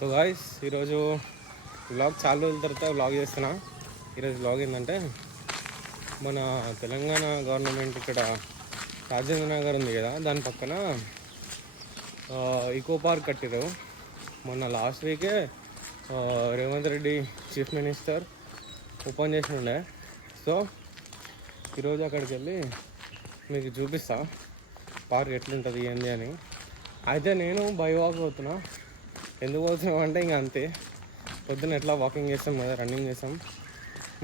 So guys, ఈరోజు vlog చాలా రోజుల తర్వాత వ్లాగ్ చేస్తున్నా. ఈరోజు వ్లాగ్ ఏంటంటే, మన తెలంగాణ గవర్నమెంట్ ఇక్కడ రాజేంద్ర నగర్ ఉంది కదా, దాని పక్కన ఈకో పార్క్ కట్టిరు. మొన్న లాస్ట్ వీకే Revanth Reddy chief minister open చేసి ఉండే. సో ఈరోజు అక్కడికి వెళ్ళి మీకు చూపిస్తా పార్క్ ఎట్లుంటుంది ఏంది అని. అయితే నేను బై వాక్ పోతున్నా. ఎందుకు పోతున్నాం అంటే ఇంకా అంతే, పొద్దున్న ఎట్లా వాకింగ్ చేస్తాం కదా, రన్నింగ్ చేస్తాం.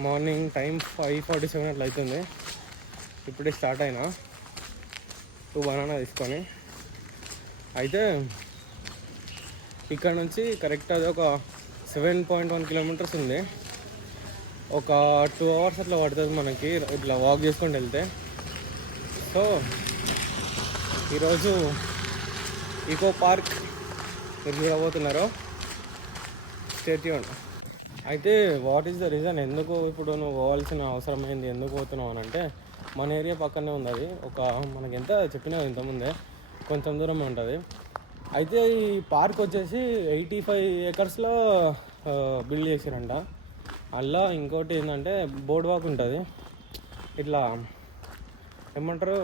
మార్నింగ్ టైం 5:47 అట్లా అవుతుంది. ఇప్పుడే స్టార్ట్ అయినా 2 బనానా తీసుకొని. అయితే ఇక్కడ నుంచి కరెక్ట్ అది ఒక 7.1 కిలోమీటర్స్ ఉంది. ఒక 2 అవర్స్ అట్లా పడుతుంది మనకి ఇట్లా వాక్ చేసుకుంటూ వెళ్తే. సో ఈరోజు ఈకో పార్క్ మీరు చూడబోతున్నారు. Stay tuned. అయితే వాట్ ఈస్ ద రీజన్, ఎందుకు ఇప్పుడు నువ్వు పోవాల్సిన అవసరం ఏంది, ఎందుకు పోతున్నావు అని అంటే, మన ఏరియా పక్కనే ఉంది. అది ఒక మనకి ఎంత చెప్పినా ఇంతకుముందే కొంచెం దూరమే ఉంటుంది. అయితే ఈ పార్క్ వచ్చేసి 85 ఏకర్స్లో బిల్డ్ చేసారంట. అలా ఇంకోటి ఏంటంటే బోర్డ్ వాక్ ఉంటుంది. ఇట్లా ఏమంటారు,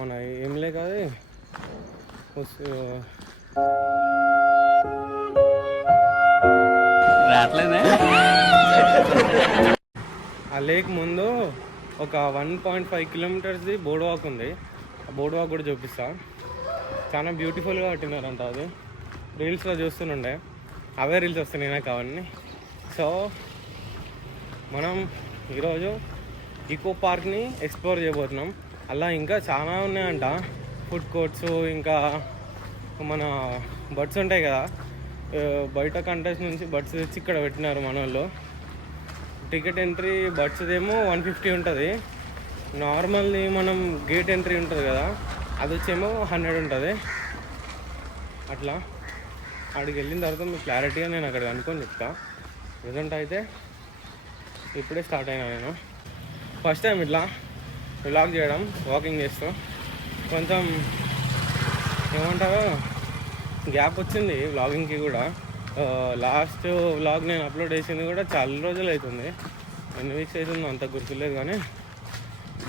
మన ఏం లేక అది ఆ లేక్ ముందు ఒక 1.5 కిలోమీటర్స్ది బోర్డ్ వాక్ ఉంది. ఆ బోర్డ్ వాక్ కూడా చూపిస్తా. చాలా బ్యూటిఫుల్గా కట్టినారంట. అది రీల్స్లో చూస్తుండే, అవే రీల్స్ వస్తున్నాయి నాకు అవన్నీ. సో మనం ఈరోజు ఈకో పార్క్ని ఎక్స్ప్లోర్ చేయబోతున్నాం. అలా ఇంకా చాలా ఉన్నాయంట, ఫుడ్ కోర్ట్స్, ఇంకా మన బర్డ్స్ ఉంటాయి కదా, బయట కంట్రీస్ నుంచి బర్డ్స్ తెచ్చి ఇక్కడ పెట్టినారు మన వాళ్ళు. టికెట్ ఎంట్రీ బర్డ్స్దేమో 150 ఉంటుంది. నార్మల్ది మనం గేట్ ఎంట్రీ ఉంటుంది కదా, అది వచ్చేమో 100 ఉంటుంది. అట్లా అక్కడికి వెళ్ళిన తర్వాత మీకు క్లారిటీగా నేను అక్కడ అనుకొని చెప్తా. ప్రజెంట్ అయితే ఇప్పుడే స్టార్ట్ అయినా. నేను ఫస్ట్ టైం ఇట్లా వ్లాగ్ చేయడం, వాకింగ్ చేస్తూ. కొంచెం ఏమంటారో గ్యాప్ వచ్చింది వ్లాగింగ్కి కూడా. లాస్ట్ వ్లాగ్ నేను అప్లోడ్ చేసింది కూడా చాలా రోజులు అవుతుంది, ఎన్ని వీక్స్ అవుతుందో అంత గుర్తులేదు, కానీ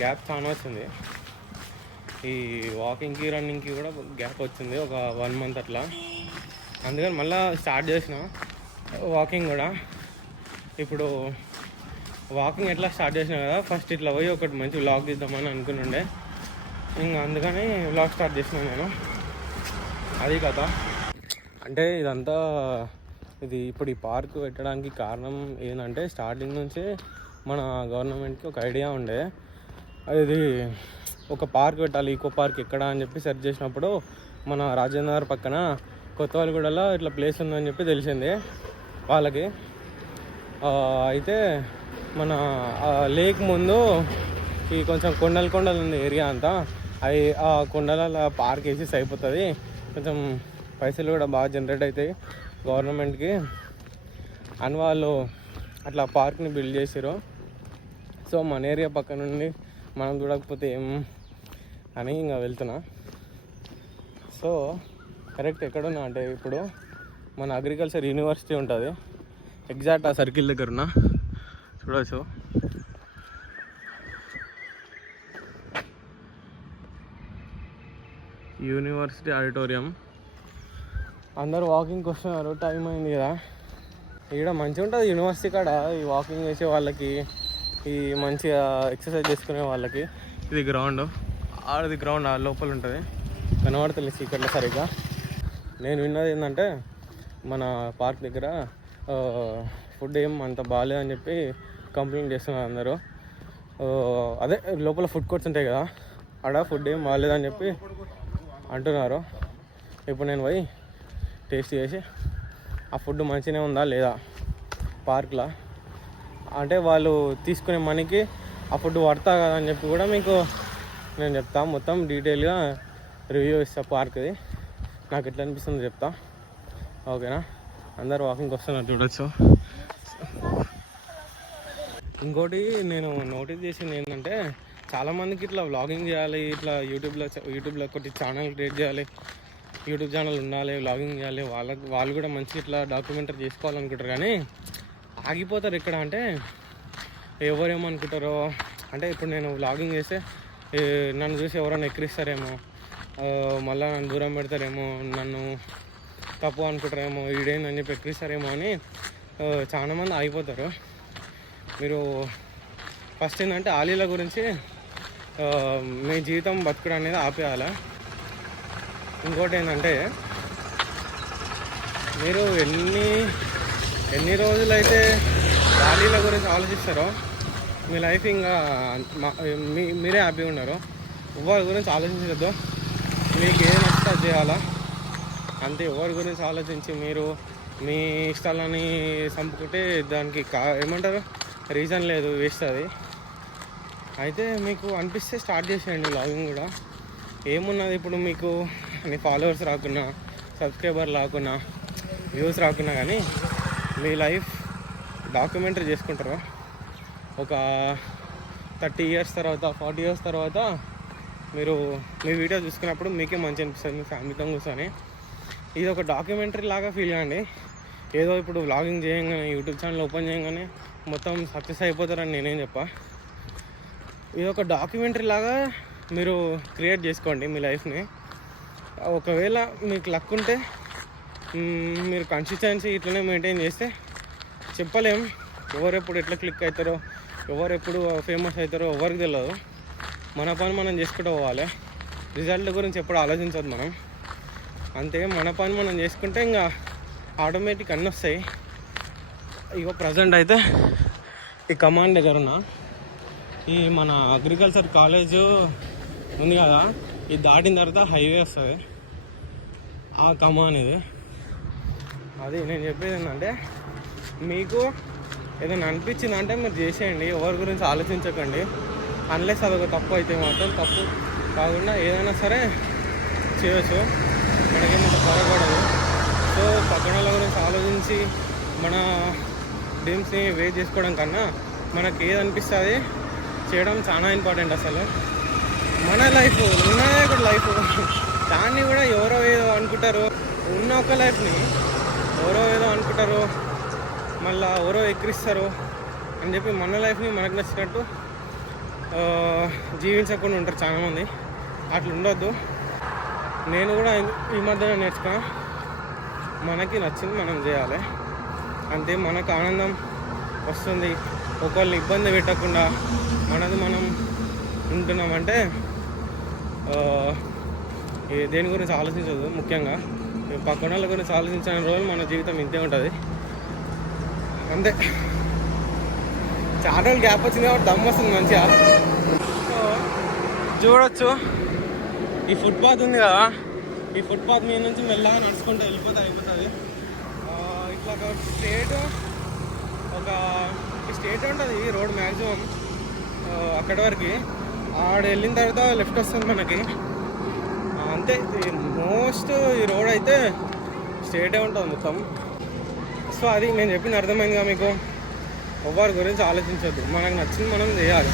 గ్యాప్ చాలా వచ్చింది. ఈ వాకింగ్కి రన్నింగ్కి కూడా గ్యాప్ వచ్చింది, ఒక 1 మంత్ అట్లా. అందుకని మళ్ళీ స్టార్ట్ చేసిన వాకింగ్ కూడా. ఇప్పుడు వాకింగ్ ఎట్లా స్టార్ట్ చేసిన కదా, ఫస్ట్ ఇట్లా పోయి ఒకటి మంచి వ్లాగ్ తీద్దామని అనుకుని ఇంకా అందుకని వ్లాగ్ స్టార్ట్ చేసిన నేను. అది కదా, అంటే ఇదంతా ఇది ఇప్పుడు ఈ పార్క్ పెట్టడానికి కారణం ఏంటంటే, స్టార్టింగ్ నుంచి మన గవర్నమెంట్కి ఒక ఐడియా ఉండే. అది ఒక పార్క్ పెట్టాలి, ఈకో పార్క్ ఎక్కడ అని చెప్పి సెర్చ్ చేసినప్పుడు మన రాజేంద్ర పక్కన కొత్తవాళ్ళగూడలో ఇట్లా ప్లేస్ ఉందని చెప్పి తెలిసింది వాళ్ళకి. అయితే మన లేక్ ముందు ఈ కొంచెం కొండలు ఉంది ఏరియా అంతా. ఆ కొండల పార్క్ వేసేసి అయిపోతుంది, కొంచెం పైసలు కూడా బాగా జనరేట్ అవుతాయి గవర్నమెంట్కి అని వాళ్ళు అట్లా పార్క్ని బిల్డ్ చేసారు. సో మన ఏరియా పక్క నుండి మనం చూడకపోతే ఏం అని ఇంకా వెళ్తున్నా. సో కరెక్ట్ ఎక్కడున్నా అంటే, ఇప్పుడు మన అగ్రికల్చర్ యూనివర్సిటీ ఉంటుంది ఎగ్జాక్ట్ ఆ సర్కిల్ దగ్గర ఉన్నా, చూడవచ్చు. University auditorium. అందరూ వాకింగ్కి వస్తున్నారు, టైం అయింది కదా. ఇక్కడ మంచిగా ఉంటుంది యూనివర్సిటీ కాడ, ఈ వాకింగ్ చేసే వాళ్ళకి, ఈ మంచిగా ఎక్సర్సైజ్ చేసుకునే వాళ్ళకి. ఇది గ్రౌండ్, ఆడది గ్రౌండ్ ఆ లోపల ఉంటుంది, కనబడుతుంది చీకట్లో సరిగ్గా. నేను విన్నది ఏంటంటే, మన పార్క్ దగ్గర ఫుడ్ ఏం అంత బాగాలేదని చెప్పి కంప్లైంట్ చేస్తున్నారు అందరూ. అదే లోపల ఫుడ్ కోర్ట్స్ ఉంటాయి కదా, ఆడ ఫుడ్ ఏం బాగాలేదని చెప్పి అంటున్నారు. ఇప్పుడు నేను పోయి టేస్ట్ చేసి ఆ ఫుడ్ మంచిగానే ఉందా లేదా పార్క్లో, అంటే వాళ్ళు తీసుకునే మనీకి ఆ ఫుడ్ పడతా కదా అని చెప్పి కూడా మీకు నేను చెప్తా. మొత్తం డీటెయిల్గా రివ్యూ ఇస్తా పార్క్ది, నాకు ఎట్లా అనిపిస్తుందో చెప్తా. ఓకేనా? అందరు వాకింగ్కి వస్తున్నారు, చూడొచ్చు. ఇంకోటి నేను నోటీస్ చేసింది ఏంటంటే, చాలామందికి ఇట్లా వ్లాగింగ్ చేయాలి, ఇట్లా యూట్యూబ్లో ఒకటి ఛానల్ క్రియేట్ చేయాలి యూట్యూబ్ ఛానల్ ఉండాలి, వ్లాగింగ్ చేయాలి, వాళ్ళు కూడా మంచి ఇట్లా డాక్యుమెంటరీ చేసుకోవాలనుకుంటారు. కానీ ఆగిపోతారు ఎక్కడ అంటే ఎవరేమనుకుంటారో. అంటే ఇప్పుడు నేను వ్లాగింగ్ చేస్తే నన్ను చూసి ఎవరైనా ఎక్కిరిస్తారేమో, మళ్ళీ నన్ను దూరం పెడతారేమో, నన్ను తప్పు అనుకుంటారేమో, ఈడేందని చెప్పి ఎక్కిరిస్తారేమో అని చాలామంది ఆగిపోతారు. మీరు ఫస్ట్ ఏంటంటే ఆలీల గురించి మీ జీవితం బతుకుడు అనేది ఆపేయాలి. ఇంకోటి ఏంటంటే మీరు ఎన్ని రోజులైతే ఆలీల గురించి ఆలోచిస్తారో మీ లైఫ్ ఇంకా మీరే హ్యాపీగా ఉన్నారు. ఎవరి గురించి ఆలోచించద్దు, మీకు ఏం నచ్చితే అది చేయాలా అంతే. ఎవరి గురించి ఆలోచించి మీరు మీ ఇష్టాలని చంపుకుంటే దానికి ఏమంటారు రీజన్ లేదు, వేస్ట్ అది. అయితే మీకు అనిపిస్తే స్టార్ట్ చేసేయండి వ్లాగింగ్ కూడా. ఏమున్నది ఇప్పుడు మీకు మీ ఫాలోవర్స్ రాకున్నా, సబ్స్క్రైబర్ రాకున్నా, వ్యూస్ రాకున్నా కానీ మీ లైఫ్ డాక్యుమెంటరీ చేసుకుంటారు. ఒక 30 years తర్వాత 40 years తర్వాత మీరు మీ వీడియో చూసుకున్నప్పుడు మీకే మంచి అనిపిస్తుంది. మీ ఫ్యామిలీతో కూర్చొని ఇది ఒక డాక్యుమెంటరీ లాగా ఫీల్ కాండి. ఏదో ఇప్పుడు వ్లాగింగ్ చేయగానే యూట్యూబ్ ఛానల్ ఓపెన్ చేయగానే మొత్తం సక్సెస్ అయిపోతారని నేనేం చెప్పా. ఇది ఒక డాక్యుమెంటరీ లాగా మీరు క్రియేట్ చేసుకోండి మీ లైఫ్ని. ఒకవేళ మీకు లక్ ఉంటే మీరు కన్సిస్టెన్సీ ఇట్లనే మెయింటైన్ చేస్తే చెప్పలేం ఎవరెప్పుడు ఎట్లా క్లిక్ అవుతారో, ఎవరెప్పుడు ఫేమస్ అవుతారో ఎవరికి తెలియదు. మన పని మనం చేసుకుంటూ పోవాలి. రిజల్ట్ గురించి ఎప్పుడు ఆలోచించదు మనం. అంతే, మన పని మనం చేసుకుంటే ఇంకా ఆటోమేటిక్ అన్నీ వస్తాయి. ఇక ప్రజెంట్ అయితే ఈ కమాండ్ దగ్గర ఉన్న ఈ మన అగ్రికల్చర్ కాలేజ్ ఉంది కదా, ఇది దాటిన తర్వాత హైవే వస్తుంది. ఆ కమాన్ ఇది. అది నేను చెప్పేది ఏంటంటే మీకు ఏదైనా అనిపించిందంటే మీరు చేసేయండి. ఎవరి గురించి ఆలోచించకండి. అన్లెస్ అదొక తప్పు అయితే మాత్రం తప్పు కాకుండా ఏదైనా సరే చేయొచ్చు, మనకేమంత పొరపడదు. సో పక్కన వాళ్ళ గురించి ఆలోచించి మన డ్రీమ్స్ని వేస్ట్ చేసుకోవడం కన్నా మనకి ఏది అనిపిస్తుంది చేయడం చాలా ఇంపార్టెంట్. అసలు మన లైఫ్ ఉన్నదే ఒక లైఫ్, దాన్ని కూడా ఎవరో ఏదో అనుకుంటారు. ఉన్న ఒక లైఫ్ని ఎవరో ఏదో అనుకుంటారు, మళ్ళీ ఎవరో ఎక్కిరిస్తారు అని చెప్పి మన లైఫ్ని మనకు నచ్చినట్టు జీవించకుండా ఉంటారు చాలామంది. అట్లా ఉండొద్దు. నేను కూడా ఈ మధ్యన నేర్చుకున్నా, మనకి నచ్చింది మనం చేయాలి అంతే. మనకు ఆనందం వస్తుంది, ఒకళ్ళని ఇబ్బంది పెట్టకుండా మనది మనం ఉంటున్నామంటే దేని గురించి ఆలోచించదు. ముఖ్యంగా పక్కన వాళ్ళ గురించి ఆలోచించిన రోజులు మన జీవితం ఇంతే ఉంటుంది అంతే. చాలా రోజులు గ్యాప్ వచ్చింది కాబట్టి దమ్ వస్తుంది మంచిగా. చూడొచ్చు ఈ ఫుట్పాత్ ఉంది కదా, ఈ ఫుట్పాత్ మీద నుంచి మెల్లగా నడుచుకుంటూ వెళ్ళిపోతే అయిపోతుంది. ఇట్లా ఒక స్ట్రేట్ ఉంటుంది రోడ్ మ్యాక్సిమం అక్కడి వరకు. ఆడ వెళ్ళిన తర్వాత లెఫ్ట్ వస్తుంది మనకి అంతే. మోస్ట్ ఈ రోడ్ అయితే స్ట్రేటే ఉంటుంది మొత్తం. సో అది నేను చెప్పింది అర్థమైందిగా మీకు. ఎవరి గురించి ఆలోచించద్దు, మనకు నచ్చింది మనం చేయాలి.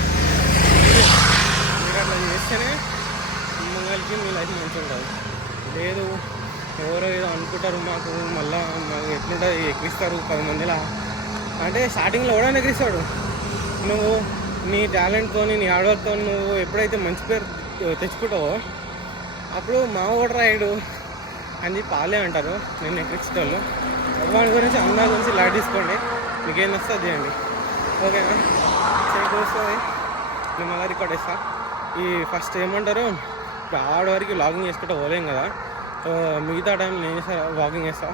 మీరు అట్లా చేస్తేనే మిమ్మల్ని మీ లైఫ్ మంచిగా ఉంటుంది. లేదు ఎవరో ఏదో అనుకుంటారు మాకు ఎట్లుంటుంది ఎక్కిస్తారు 10 మందిలా అంటే స్టార్టింగ్లో ఎవడైనా ఎక్కిస్తాడు. నువ్వు నీ టాలెంట్తో నీ హార్డ్వర్క్తో నువ్వు ఎప్పుడైతే మంచి పేరు తెచ్చుకుంటావో అప్పుడు మా ఓడ రాయుడు అని చెప్పి వాళ్ళే అంటారు నేను ఎక్కించేటోళ్ళు. వాడి గురించి అందరి గురించి లైట్ తీసుకోండి, మీకేం వస్తుంది చేయండి ఓకేనా. వస్తుంది నేను మళ్ళీ రికార్డ్ చేస్తా. ఈ ఫస్ట్ ఏమంటారు ఆడ వరకు వ్లాగింగ్ చేసుకుంటే పోలేం కదా, మిగతా టైం నేను చేస్తా వాకింగ్ చేస్తా.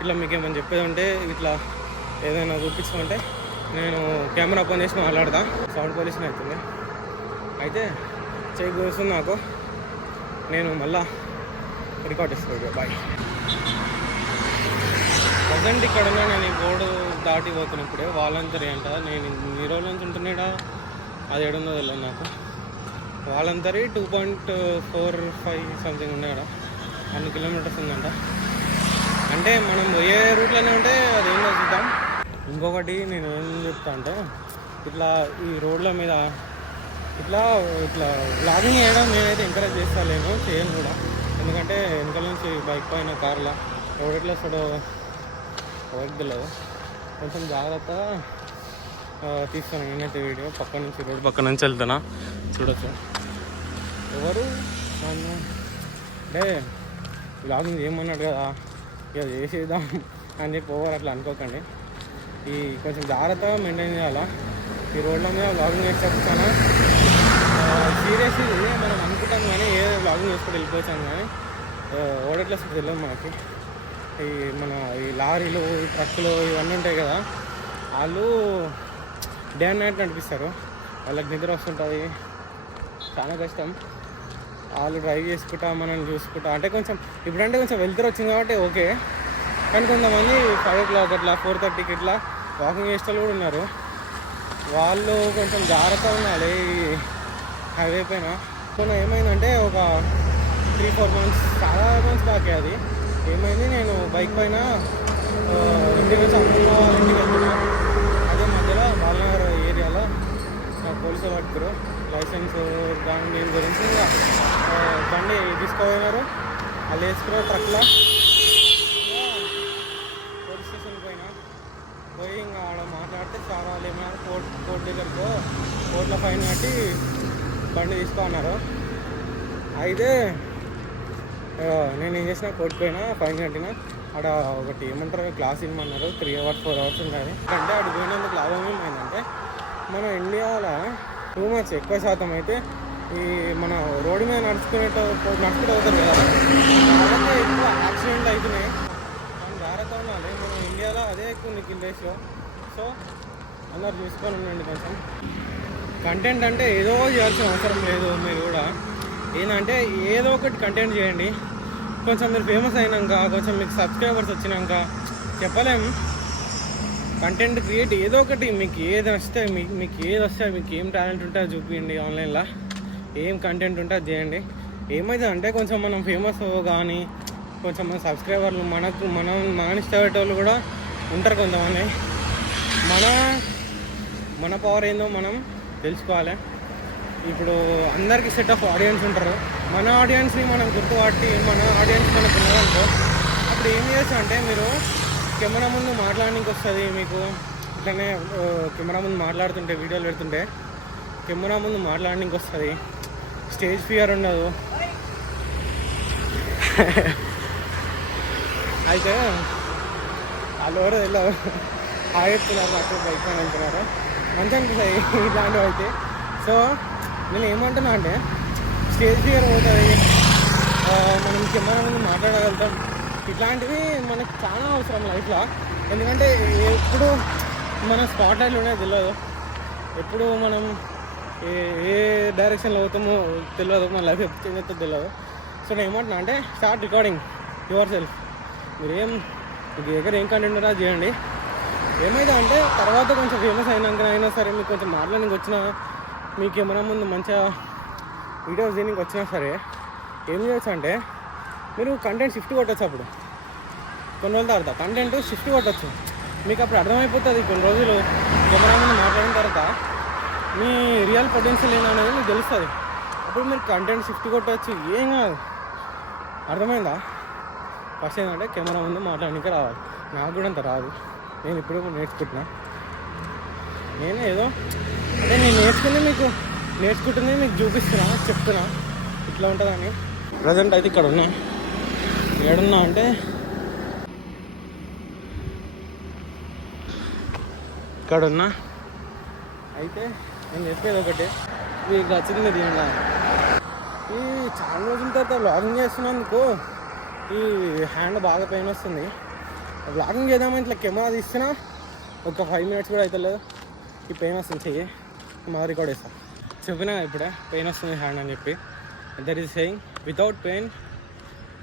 ఇట్లా మీకేమని చెప్పేది ఉంటే ఇట్లా ఏదైనా చూపించమంటే నేను కెమెరా ఓపెన్ చేసి మాట్లాడతా. సౌండ్ పొల్యూషన్ అవుతుంది అయితే చేయి కూర్చుంది నాకు. నేను మళ్ళా రికార్డ్ ఇస్తాను. బాయ్. ప్రజెంట్ ఇక్కడ ఉన్నా నేను ఈ బోర్డు దాటి పోతున్నప్పుడే వాలంతరీ అంట. నేను ఈ రోజు నుంచి ఉంటున్నాడా అది ఏడుందో తెలియదు నాకు. వాలంతరీ 2.45 సంథింగ్ ఉన్నాయి కదా, 100 kilometers ఉందంట. అంటే మనం పోయే రూట్లోనే ఉంటే అదేం చూద్దాం. ఇంకొకటి నేను ఏం చెప్తా అంటే ఇట్లా ఈ రోడ్ల మీద ఇట్లా వ్లాగింగ్ చేయడం నేనైతే ఎంకరేజ్ చేస్తాను, చేయను కూడా. ఎందుకంటే వెనకాల నుంచి బైక్ పైన కార్లో ఎవరెట్లా వస్తాడో ఎవరికి తెలియదు. కొంచెం జాగ్రత్తగా తీస్తాను నేనైతే వీడియో. పక్క నుంచి రోడ్డు పక్క నుంచి వెళ్తున్నా, చూడొచ్చు. ఎవరు నన్ను అంటే వ్లాగింగ్ చేయమన్నాడు కదా ఇక చేసేద్దాం అని చెప్పి ఓవర్ అట్లా అనుకోకండి. ఈ కొంచెం జాగ్రత్తగా మెయింటైన్ చేయాలా. ఈ రోడ్ల మీద వ్లాగింగ్ చేసేటప్పుడు చాలా సీరియస్ ఇది మనం అనుకుంటాం, కానీ ఏ వ్లాగింగ్ చేసుకుంటూ వెళ్ళిపోవచ్చాం. కానీ ఓడెట్లా అసలు తెలియదు మనకి. ఈ మన ఈ లారీలు, ఈ ట్రక్కులు ఇవన్నీ ఉంటాయి కదా, వాళ్ళు డే అండ్ నైట్ నడిపిస్తారు. వాళ్ళకి నిద్ర వస్తుంటుంది, చాలా కష్టం. వాళ్ళు డ్రైవ్ చేసుకుంటా మనల్ని చూసుకుంటా అంటే కొంచెం ఇప్పుడంటే కొంచెం వెళ్తురు వచ్చింది కాబట్టి ఓకే. కానీ కొంతమంది 5 o'clock అట్లా 4:30కి ఇట్లా వాకింగ్ చేసే వాళ్ళు కూడా ఉన్నారు. వాళ్ళు కొంచెం జాగ్రత్తగా ఉండాలి ఈ హైవే పైన. మొన్న ఏమైందంటే ఒక 3-4 months చాలా మంత్స్ బాకే అది ఏమైంది, నేను బైక్ పైన ఇంటికి వచ్చి అమ్మున్న వాళ్ళ ఇంటికి వెళ్తున్నా. అదే మధ్యలో బాలనగర్ ఏరియాలో నాకు పోలీసులు పట్టుకురు. లైసెన్స్ దీని గురించి బండి తీసుకోపోయినారు. వాళ్ళు వేసుకున్నారు ట్రక్లో. పోలీస్ స్టేషన్కి పోయి ఇంకా ఆడ మాట్లాడితే చాలా వాళ్ళు ఏమన్నారు, కోర్టు దగ్గరకు కోర్టులో ఫైన్ కట్టి బండి తీసుకోన్నారు. అయితే నేను ఏం చేసిన, కోర్టు పోయినా ఫైన్ కట్టిన. అక్కడ ఒకటి ఏమంటారు క్లాస్ ఇమ్మన్నారు, 3 hours 4 hours ఉంటుంది. అంటే అక్కడ పోయినందుకు లాభం ఏమైందంటే మన ఇండియాలో టూ మచ్ ఎక్కువ శాతం అయితే ఈ మన రోడ్డు మీద నడుచుకుంటూ అవుతారు కదా, కాబట్టి ఎక్కువ యాక్సిడెంట్లు అవుతున్నాయి. మనం జాగ్రత్తగా ఉండాలి. మనం ఇండియాలో అదే ఎక్కువ ఉంది కిల్ రేషియో. సో అందరు చూసుకొని ఉండండి. కొంచెం కంటెంట్ అంటే ఏదో చేయాల్సిన అవసరం లేదు. మీరు కూడా ఏంటంటే ఏదో ఒకటి కంటెంట్ చేయండి. కొంచెం మీరు ఫేమస్ అయినాక, కొంచెం మీకు సబ్స్క్రైబర్స్ వచ్చినాక చెప్పలేము. కంటెంట్ క్రియేట్ ఏదో ఒకటి మీకు ఏది వస్తే మీకు ఏం టాలెంట్ ఉంటే అది చూపించండి. ఆన్లైన్లో ఏం కంటెంట్ ఉంటే అది చేయండి. ఏమైతే అంటే కొంచెం మనం ఫేమస్ కానీ కొంచెం మన సబ్స్క్రైబర్లు మన ఇష్టపడేటోళ్ళు కూడా ఉంటారు కొంతమంది. మన పవర్ ఏందో మనం తెలుసుకోవాలి. ఇప్పుడు అందరికీ సెట్ ఆఫ్ ఆడియన్స్ ఉంటారు. మన ఆడియన్స్ని మనం గుర్తుపట్టి మన ఆడియన్స్ మనకు ఉన్నారనుకో, అప్పుడు ఏం చేయొచ్చు అంటే మీరు కెమెరా ముందు మాట్లాడడానికి వస్తుంది మీకు. ఇట్లనే కెమెరా ముందు మాట్లాడుతుంటే, వీడియోలు పెడుతుంటే కెమెరా ముందు మాట్లాడడానికి వస్తుంది. స్టేజ్ ఫియర్ ఉండదు. అయితే వాళ్ళు ఎవరో వెళ్ళారు, ఆగెత్తున్నారు, అక్కడ బైక్ అని వెళ్తున్నారు. మంచిగా అనిపిస్తాయి ఇట్లాంటివి అయితే. సో నేను ఏమంటున్నా అంటే స్టేజ్ ఫియర్ పోతుంది, మనం కెమెరా ముందు మాట్లాడగలుగుతాం. ఇట్లాంటివి మనకు చాలా అవసరం లైఫ్లో. ఎందుకంటే ఎప్పుడు మనం స్పాట్ లైట్లు ఉన్నాయో తెలియదు, ఎప్పుడు మనం ఏ డైరెక్షన్లో అవుతామో తెలియదు, మన లైఫ్ ఎప్పుడు చేంజ్ అవుతుందో తెలియదు. సో నేను ఏమంటున్నా అంటే స్టార్ట్ రికార్డింగ్ యువర్ సెల్ఫ్. మీకు దగ్గర ఏం కంటెంట్ ఉందో చేయండి. ఏమైతే అంటే తర్వాత కొంచెం ఫేమస్ అయినా సరే మీకు కొంచెం మాట్లాడడానికి వచ్చినా, మీ కెమెరా ముందు మంచిగా వీడియోస్ దీనికి వచ్చినా సరే ఏం చేయొచ్చు అంటే మీరు కంటెంట్ షిఫ్ట్ కొట్టచ్చు. అప్పుడు కొన్ని రోజుల తర్వాత కంటెంట్ షిఫ్ట్ కొట్టచ్చు. మీకు అప్పుడు అర్థమైపోతుంది. కొన్ని రోజులు కెమెరా ముందు మాట్లాడిన తర్వాత మీ రియల్ పొటెన్షియల్ ఏంటనేది మీకు తెలుస్తుంది. అప్పుడు మీరు కంటెంట్ షిఫ్ట్ కొట్టచ్చు, ఏం కాదు. అర్థమైందా? ఫస్ట్ ఏంటంటే కెమెరా ముందు మాట్లాడడానికి రావాలి. నాకు కూడా అంత రాదు, నేను ఇప్పుడు నేర్చుకుంటున్నా. నేను ఏదో అంటే నేను నేర్చుకుంటుంది మీకు చూపిస్తున్నా, చెప్తున్నా ఇట్లా ఉంటుందని. ప్రజెంట్ అయితే ఇక్కడ ఉన్నా. ఏడున్నా అంటే ఇక్కడ ఉన్నా. అయితే నేను చెప్పేది ఒకటి, మీకు నచ్చింది దీనిలో ఈ చాలా రోజుల తర్వాత వ్లాగింగ్ చేస్తున్నందుకు ఈ హ్యాండ్ బాగా పెయిన్ వస్తుంది. వ్లాగింగ్ చేద్దామని ఇట్లా కెమెరా తీస్తున్నా ఒక 5 minutes కూడా అవుతలేదు, ఈ పెయిన్ వస్తుంది. చెయ్యి మా రికార్డ్ చేస్తా. చెప్పినా ఇప్పుడే పెయిన్ వస్తుంది హ్యాండ్ అని చెప్పి. That is saying without pain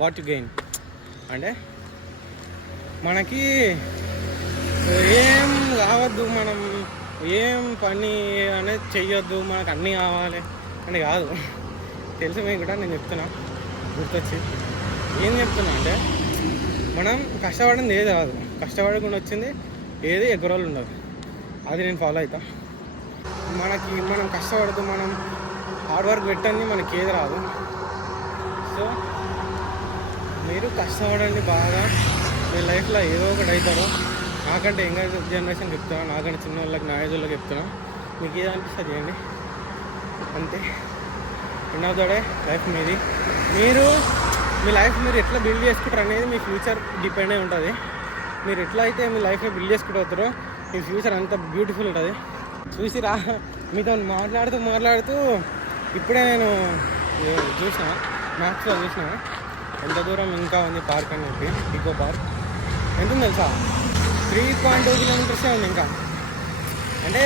what you gain. అంటే మనకి ఏం కావద్దు, మనం ఏం పని అనేది చెయ్యొద్దు, మనకు అన్నీ కావాలి అని కాదు. తెలుసు మీకు కూడా. నేను చెప్తున్నా గుర్తొచ్చి ఏం చెప్తున్నా అంటే మనం కష్టపడింది ఏది కాదు, కష్టపడకుండా వచ్చింది ఏది ఎగ్గరోళ్ళు ఉండదు. అది నేను ఫాలో అవుతా. మనం కష్టపడుతూ మనం హార్డ్ వర్క్ పెట్టండి మనకి ఏది రాదు. సో మీరు కష్టపడండి బాగా, మీ లైఫ్లో ఏదో ఒకటి అవుతారు. నాకంటే యంగ్ జనరేషన్ చెప్తున్నా, నాకంటే చిన్న వాళ్ళకి నా ఏజ్ వాళ్ళకి చెప్తున్నా, మీకు ఏదనిపిస్తుంది చేయండి అంతే. End of the day life మీది. మీరు మీ లైఫ్ మీరు ఎట్లా బిల్డ్ చేసుకుంటారు అనేది మీ ఫ్యూచర్ డిపెండ్ అయి ఉంటుంది. మీరు ఎట్లా అయితే మీ లైఫ్ని బిల్డ్ చేసుకుంటారో మీ ఫ్యూచర్ అంత బ్యూటిఫుల్ ఉంటుంది. చూసిరా, మీతో మాట్లాడుతూ ఇప్పుడే నేను చూసిన మ్యాప్స్లో చూసిన ఎంత దూరం ఇంకా ఉంది పార్క్ అని చెప్పి. ఈకో పార్క్ ఎంత ఉంది తెలుసా? 3.2 కిలోమీటర్సే ఉంది ఇంకా. అంటే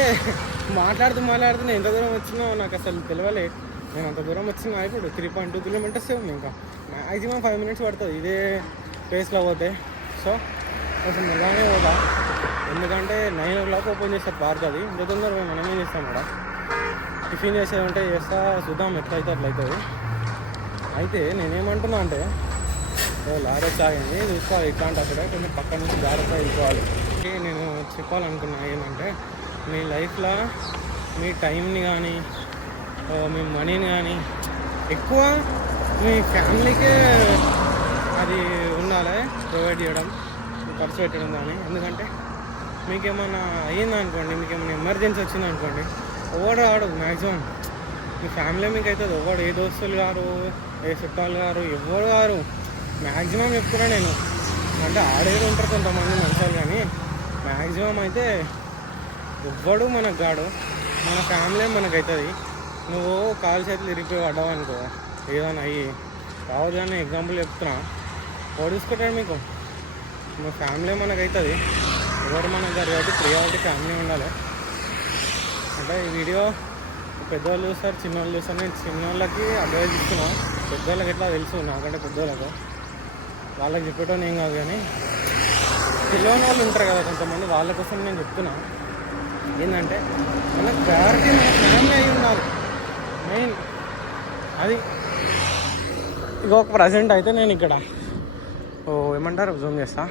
మాట్లాడుతూ నేను ఎంత దూరం వచ్చినా నాకు అసలు తెలియలే. నేను అంత దూరం వచ్చినా ఇప్పుడు 3.2 కిలోమీటర్సే ఉంది. ఇంకా మ్యాక్సిమం 5 మినిట్స్ పడుతుంది ఇదే ప్లేస్లో పోతే. సో కొంచెం మెల్లగానే పోతా, ఎందుకంటే 9 o'clock ఓపెన్ చేస్తారు పార్క్. అది ఇంత తొందరగా మనం ఏం చేస్తాం కూడా, టిఫిన్ చేసేది ఉంటే చేస్తా, చూద్దాం ఎట్లయితే అట్లయితుంది. అయితే నేనేమంటున్నా అంటే లారీ ఆగింది చూసుకోవాలి, ఇట్లాంటి అక్కడ కొంచెం పక్క నుంచి జాగ్రత్తగా వెళ్ళిపోవాలి. నేను చెప్పాలనుకున్నా ఏంటంటే, మీ లైఫ్లో మీ టైంని కానీ మీ మనీని కానీ ఎక్కువ మీ ఫ్యామిలీకే అది ఉండాలి, ప్రొవైడ్ చేయడం, ఖర్చు పెట్టడం కానీ. ఎందుకంటే మీకేమన్నా అయ్యిందనుకోండి, మీకేమైనా ఎమర్జెన్సీ వచ్చిందనుకోండి, ఎవడు ఆడు మ్యాక్సిమం మీ ఫ్యామిలీ మీకు అవుతుంది. ఎవడు ఏ దోస్తులు గారు, ఏ చుట్టాలు గారు, ఎవరు గారు మ్యాక్సిమం చెప్తున్నా నేను. అంటే ఆడేది ఉంటారు కొంతమంది మంచాలు, కానీ మ్యాక్సిమం అయితే ఎవ్వడు మనకు గాడు, మన ఫ్యామిలీ మనకు అవుతుంది. నువ్వు కాలు చేతులు ఇరిగిపోయి పడ్డావు అనుకో, ఏదైనా అయ్యి రావద్దు అని ఎగ్జాంపుల్ చెప్తున్నా, ఓడిసుకుంటాడు మీకు. మా ఫ్యామిలీ మనకు అవుతుంది, ఎవరు మనకు గారు కాబట్టి ప్రియారిటీ ఫ్యామిలీ ఉండాలి. అంటే ఈ వీడియో పెద్దవాళ్ళు చూస్తారు, చిన్నవాళ్ళు చూస్తారు. నేను చిన్నవాళ్ళకి అడ్వైజ్ ఇస్తున్నా, పెద్దవాళ్ళకి ఎట్లా తెలుసు, నాకంటే పెద్దవాళ్ళకు వాళ్ళకి చెప్పేటో ఏం కాదు. కానీ తెలియని వాళ్ళు ఉంటారు కదా కొంతమంది, వాళ్ళ కోసం నేను చెప్తున్నా. ఏంటంటే మన ప్రయారిటీ మన ఫ్యామిలీ అయి ఉండాలి మెయిన్. అది ఇక ప్రజెంట్ అయితే నేను ఇక్కడ ఏమంటారు జూమ్ చేస్తా,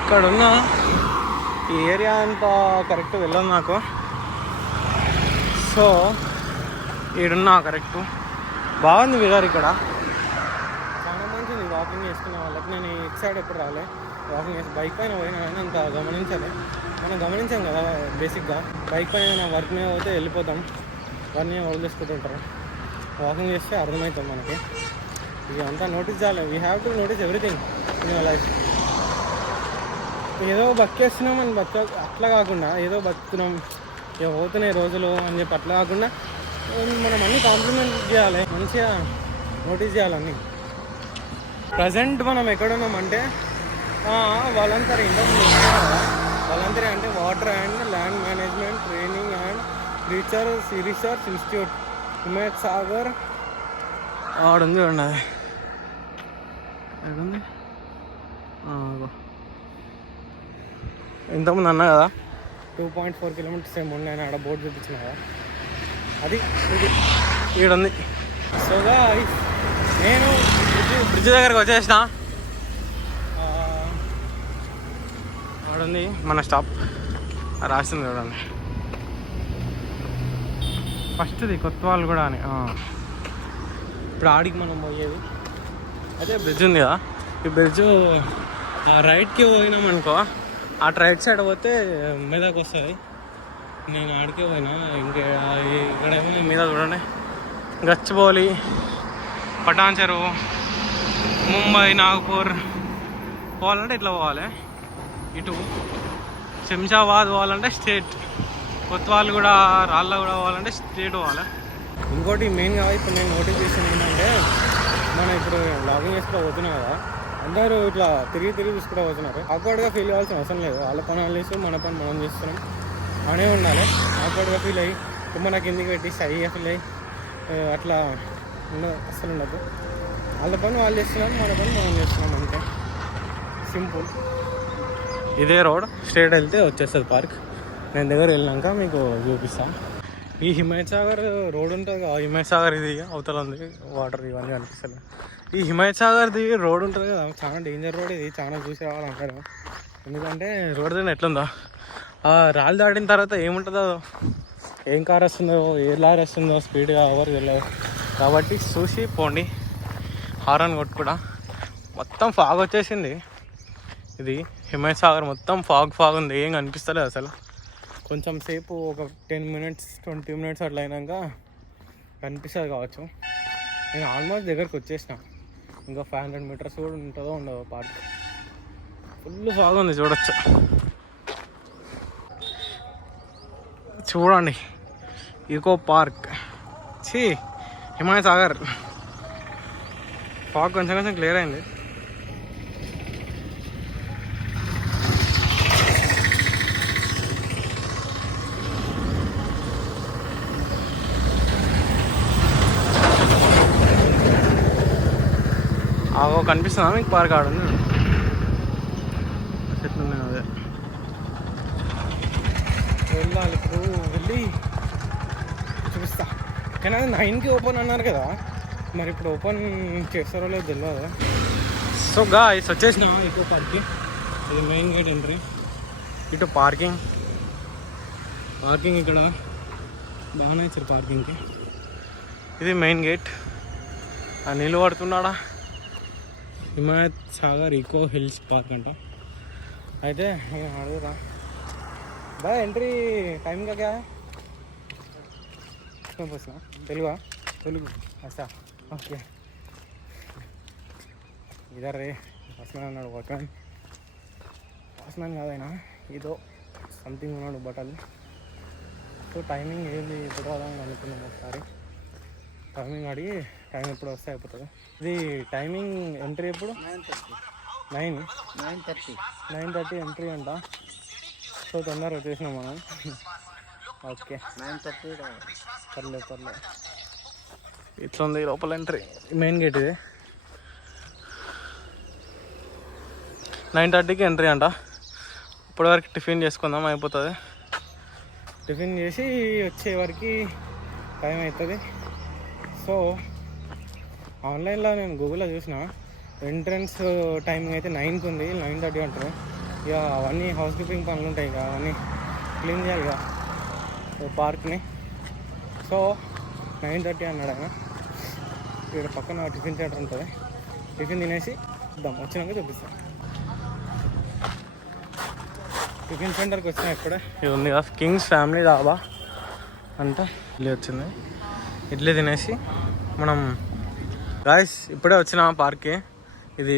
ఇక్కడ ఉన్న ఈ ఏరియా అంతా కరెక్ట్ వెళ్ళదు నాకు. సో ఈడున్నా కరెక్ట్ బాగుంది వెదర్ ఇక్కడ, చాలా మంచిది వాకింగ్ చేసుకునే వాళ్ళకి. నేను ఇటు సైడ్ ఎప్పుడు రాలే వాకింగ్ చేసి, బైక్ పైన పోయినా కానీ అంత గమనించాలి. మనం గమనించాం కదా బేసిక్గా, బైక్ పైన నా వర్క్ మీద పోతే వెళ్ళిపోతాం, దాన్ని వదిలేసుకుంటుంటారు. వాకింగ్ చేస్తే అర్థమవుతాం మనకి. ఇది అంతా నోటీస్ చేయాలి. We have to notice everything in your life. ఏదో బతికేస్తున్నాం అని అట్లా కాకుండా, ఏదో బతుకుతున్నాం ఇక పోతున్నాయి రోజులు అని చెప్పి అట్లా కాకుండా మనం అన్నీ కాంప్లిమెంట్ చేయాలి, మంచిగా నోటీస్ చేయాలన్నీ. ప్రజెంట్ మనం ఎక్కడున్నామంటే వాలంటరీ, వాలంటరీ అంటే water and land management training and research institute, Himayat Sagar. ఆడుంది ఉన్నది, ఎక్కడుంది ఇంతకుముందు అన్నా కదా 2.4 కిలోమీటర్స్ ఏమి ఉన్నాయి, ఆడ బోర్డు చూపించిన కదా, అది ఇది ఈడుంది. సో నేను బ్రిడ్జ్ దగ్గరకు వచ్చేసిన, ఆడుంది మన స్టాప్ రాసింది చూడండి, ఫస్ట్ది కొత్తవాళ్ళు కూడా అని. ఇప్పుడు ఆడికి మనం పోయేది అదే బ్రిడ్జ్ ఉంది కదా, ఈ బ్రిడ్జ్ రైట్కి పోయినామనుకో, అటు రైట్ సైడ్ పోతే మీదకి వస్తుంది. నేను ఆడికే పోయినా. ఇంకా ఇక్కడేమో మీద చూడండి, గచ్చిబౌలి, పటాన్ చెరువు, ముంబై, నాగపూర్ పోవాలంటే ఇట్లా పోవాలి. ఇటు శంషాబాద్ పోవాలంటే స్టేట్, కొత్తవాళ్ళు కూడా రాళ్ళ కూడా పోవాలంటే స్టేట్ పోవాలి. ఇంకోటి మెయిన్గా ఇప్పుడు నేను నోటీస్ చేసిన ఏంటంటే, మనం ఇప్పుడు లాగింగ్ చేసుకుంటూ పోతున్నాం కదా, అందరూ ఇట్లా తిరిగి చూసుకుంటూ పోతున్నారు. ఆక్వర్డ్గా ఫీల్ అవ్వాల్సిన అవసరం లేదు. వాళ్ళ పని వాళ్ళు చేస్తూ మన పని మనం చేస్తున్నాం అనే ఉండాలి. ఆక్వర్డ్గా ఫీల్ అయ్యి మన కిందికి పెట్టి సైగా ఫీల్ అయ్యి అట్లా అసలు ఉండదు. వాళ్ళ పని వాళ్ళు చేస్తున్నాం, మన పని మనం చేస్తున్నాం, అంతే సింపుల్. ఇదే రోడ్ స్ట్రేట్ వెళ్తే వచ్చేస్తుంది పార్క్. నేను దగ్గర వెళ్ళాక మీకు చూపిస్తాను. ఈ హిమాయత్ సాగర్ రోడ్ ఉంటుంది కదా, హిమాయత్ సాగర్ ఇది అవతల ఉంది, వాటర్ ఇవన్నీ కనిపిస్తుంది. ఈ హిమాయత్ సాగర్ది రోడ్ ఉంటుంది కదా, చాలా డేంజర్ రోడ్ ఇది, చాలా చూసి రావాలంటారు. ఎందుకంటే రోడ్ దగ్గర ఎట్లుందో, రాళ్ళు దాటిన తర్వాత ఏముంటుందో, ఏం కార్ వస్తుందో, ఏ లారీ వస్తుందో స్పీడ్గా ఎవరు వెళ్ళదు. కాబట్టి చూసి పోండి. హారన్ కొట్టు కూడా మొత్తం ఫాగ్ వచ్చేసింది. ఇది హిమాయత్ సాగర్ మొత్తం ఫాగ్ ఉంది, ఏం కనిపిస్తలేదు అసలు. కొంచెం సేపు ఒక 10 minutes 20 minutes అట్లా అయినాక కనిపిస్తుంది కావచ్చు. నేను ఆల్మోస్ట్ దగ్గరికి వచ్చేసిన. ఇంకా 500 meters కూడా ఉంటుందో ఉండదో పార్క్. ఫుల్ ఫాగ్ ఉంది, చూడొచ్చు. చూడండి, eco park Himayat Sagar. Fog కొంచెం క్లియర్ అయింది. కనిపిస్తుందా మీకు పార్క్? ఆడుంది చెట్లున్నాయి, అదే వెళ్ళాలి ఇప్పుడు. వెళ్ళి చూపిస్తా. కానీ అది 9కి ఓపెన్ అన్నారు కదా, మరి ఇప్పుడు ఓపెన్ చేస్తారో లేదో తెలియదు. సో గాయ్స్ వచ్చేసిన ఈకో పార్క్కి. ఇది మెయిన్ గేట్ ఎంట్రీ. ఇటు పార్కింగ్ ఇక్కడ బాగానే ఇచ్చారు పార్కింగ్కి. ఇది మెయిన్ గేట్. ఆ నీళ్ళు పడుతున్నాడా, Himayat Sagar eco hills park అంట. అయితే నేను అడుగురా బా ఎంట్రీ టైం కా క్యా తెలుగు అచ్చా ఓకే. ఇదర్ రే వస్తున్నాను అన్నాడు పక్కన. వస్తున్నాను కాదైనా ఏదో సంథింగ్ ఉన్నాడు బట్టలు. సో టైమింగ్ ఏంది ఎప్పుడు రావాలని అనుకున్నాము. ఒకసారి టైమింగ్ అడిగి టైం ఎప్పుడు వస్తే అయిపోతుంది. ఇది టైమింగ్ ఎంట్రీ ఎప్పుడు? 9:30 ఎంట్రీ అంట. సో తొందరగా వచ్చేసినాం మనం. ఓకే 9:30 పర్లేదు. ఇట్లా ఉంది లోపల ఎంట్రీ. మెయిన్ గేట్ ఇది. 9:30కి ఎంట్రీ అంట. ఇప్పటివరకు టిఫిన్ చేసుకుందాం, అయిపోతుంది. టిఫిన్ చేసి వచ్చే వరకు టైం అవుతుంది. సో ఆన్లైన్లో నేను గూగుల్లో చూసిన ఎంట్రన్స్ టైమింగ్ అయితే 9కి ఉంది, 9:30 అంటారు. ఇక అవన్నీ హౌస్ కీపింగ్ పనులు ఉంటాయి, ఇక అవన్నీ క్లీన్ చేయాలి ఇక పార్క్ని. సో 9:30 అన్నాడు ఆయన. ఇక్కడ పక్కన టిఫిన్ సెంటర్ ఉంటుంది. టిఫిన్ తినేసి ఇద్దాం, వచ్చినాక చూపిస్తాం. టిఫిన్ సెంటర్కి వచ్చినా ఇప్పుడే. ఇది ఉంది కదా కింగ్స్ ఫ్యామిలీ డాబా అంటే ఇడ్లీ వచ్చింది. ఇడ్లీ తినేసి మనం గాయ్స్ ఇప్పుడే వచ్చిన పార్క్కి. ఇది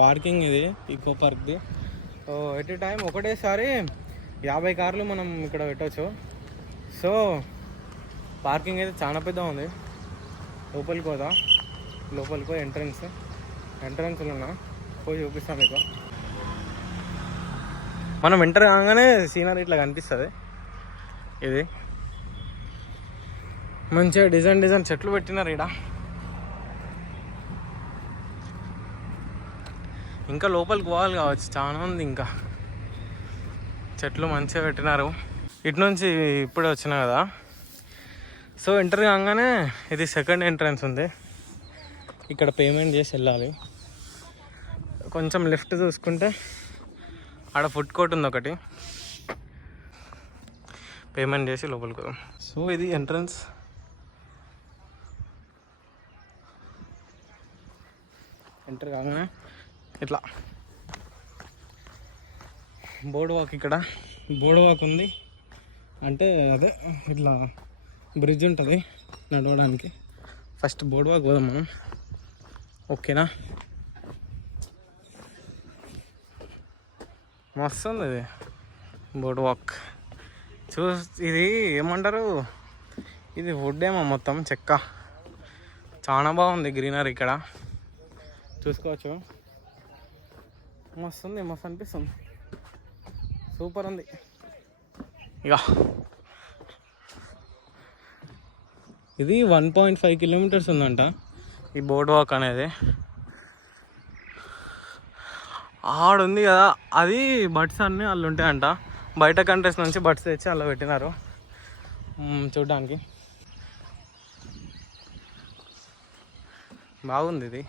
పార్కింగ్, ఇది ఈకో పార్క్ది. సో ఎట్ ఏ టైం ఒకటేసారి 50 కార్లు మనం ఇక్కడ పెట్టవచ్చు. సో పార్కింగ్ అయితే చాలా పెద్ద ఉంది. లోపలికి పోయి ఎంట్రన్స్లో ఉన్నా పోయి చూపిస్తాను మీకు. మనం ఎంటర్ కాగానే సీనరీ ఇట్లా కనిపిస్తుంది. ఇది మంచిగా డిజైన్ చెట్లు పెట్టినారు ఇక్కడ. ఇంకా లోపలికి పోవాలి కావచ్చు, చాలా ఉంది. ఇంకా చెట్లు మంచిగా పెట్టినారు. ఇటు నుంచి ఇప్పుడే వచ్చినా కదా. సో ఎంటర్ కాగానే ఇది సెకండ్ ఎంట్రన్స్ ఉంది. ఇక్కడ పేమెంట్ చేసి వెళ్ళాలి. కొంచెం లెఫ్ట్ చూసుకుంటే ఆడ ఫుడ్ కోర్ట్ ఉంది ఒకటి. పేమెంట్ చేసి లోపలికి పోదాం. సో ఇది ఎంట్రన్స్. ఎంటర్ కాగానే ఇట్లా బోర్డ్ వాక్. ఇక్కడ బోర్డ్ వాక్ ఉంది అంటే అదే ఇట్లా బ్రిడ్జ్ ఉంటుంది నడవడానికి. ఫస్ట్ బోర్డ్ వాక్ పోదాం మనం, ఓకేనా? మస్తు ఉంది ఇది బోర్డ్ వాక్. ఇది ఏమంటారు, ఇది వుడ్ ఏమో, మొత్తం చెక్క. చాలా బాగుంది గ్రీనరీ ఇక్కడ చూసుకోవచ్చు. మస్తు అనిపిస్తుంది, సూపర్ ఉంది. ఇక ఇది 1.5 kilometers ఉందంట ఈ బోర్డ్ వాక్ అనేది. ఆడుంది కదా అది బట్స్ అన్నీ వాళ్ళు ఉంటాయంట. బయట కంట్రీస్ నుంచి బట్స్ తెచ్చి అలా పెట్టినారు చూడ్డానికి. బాగుంది ఇది,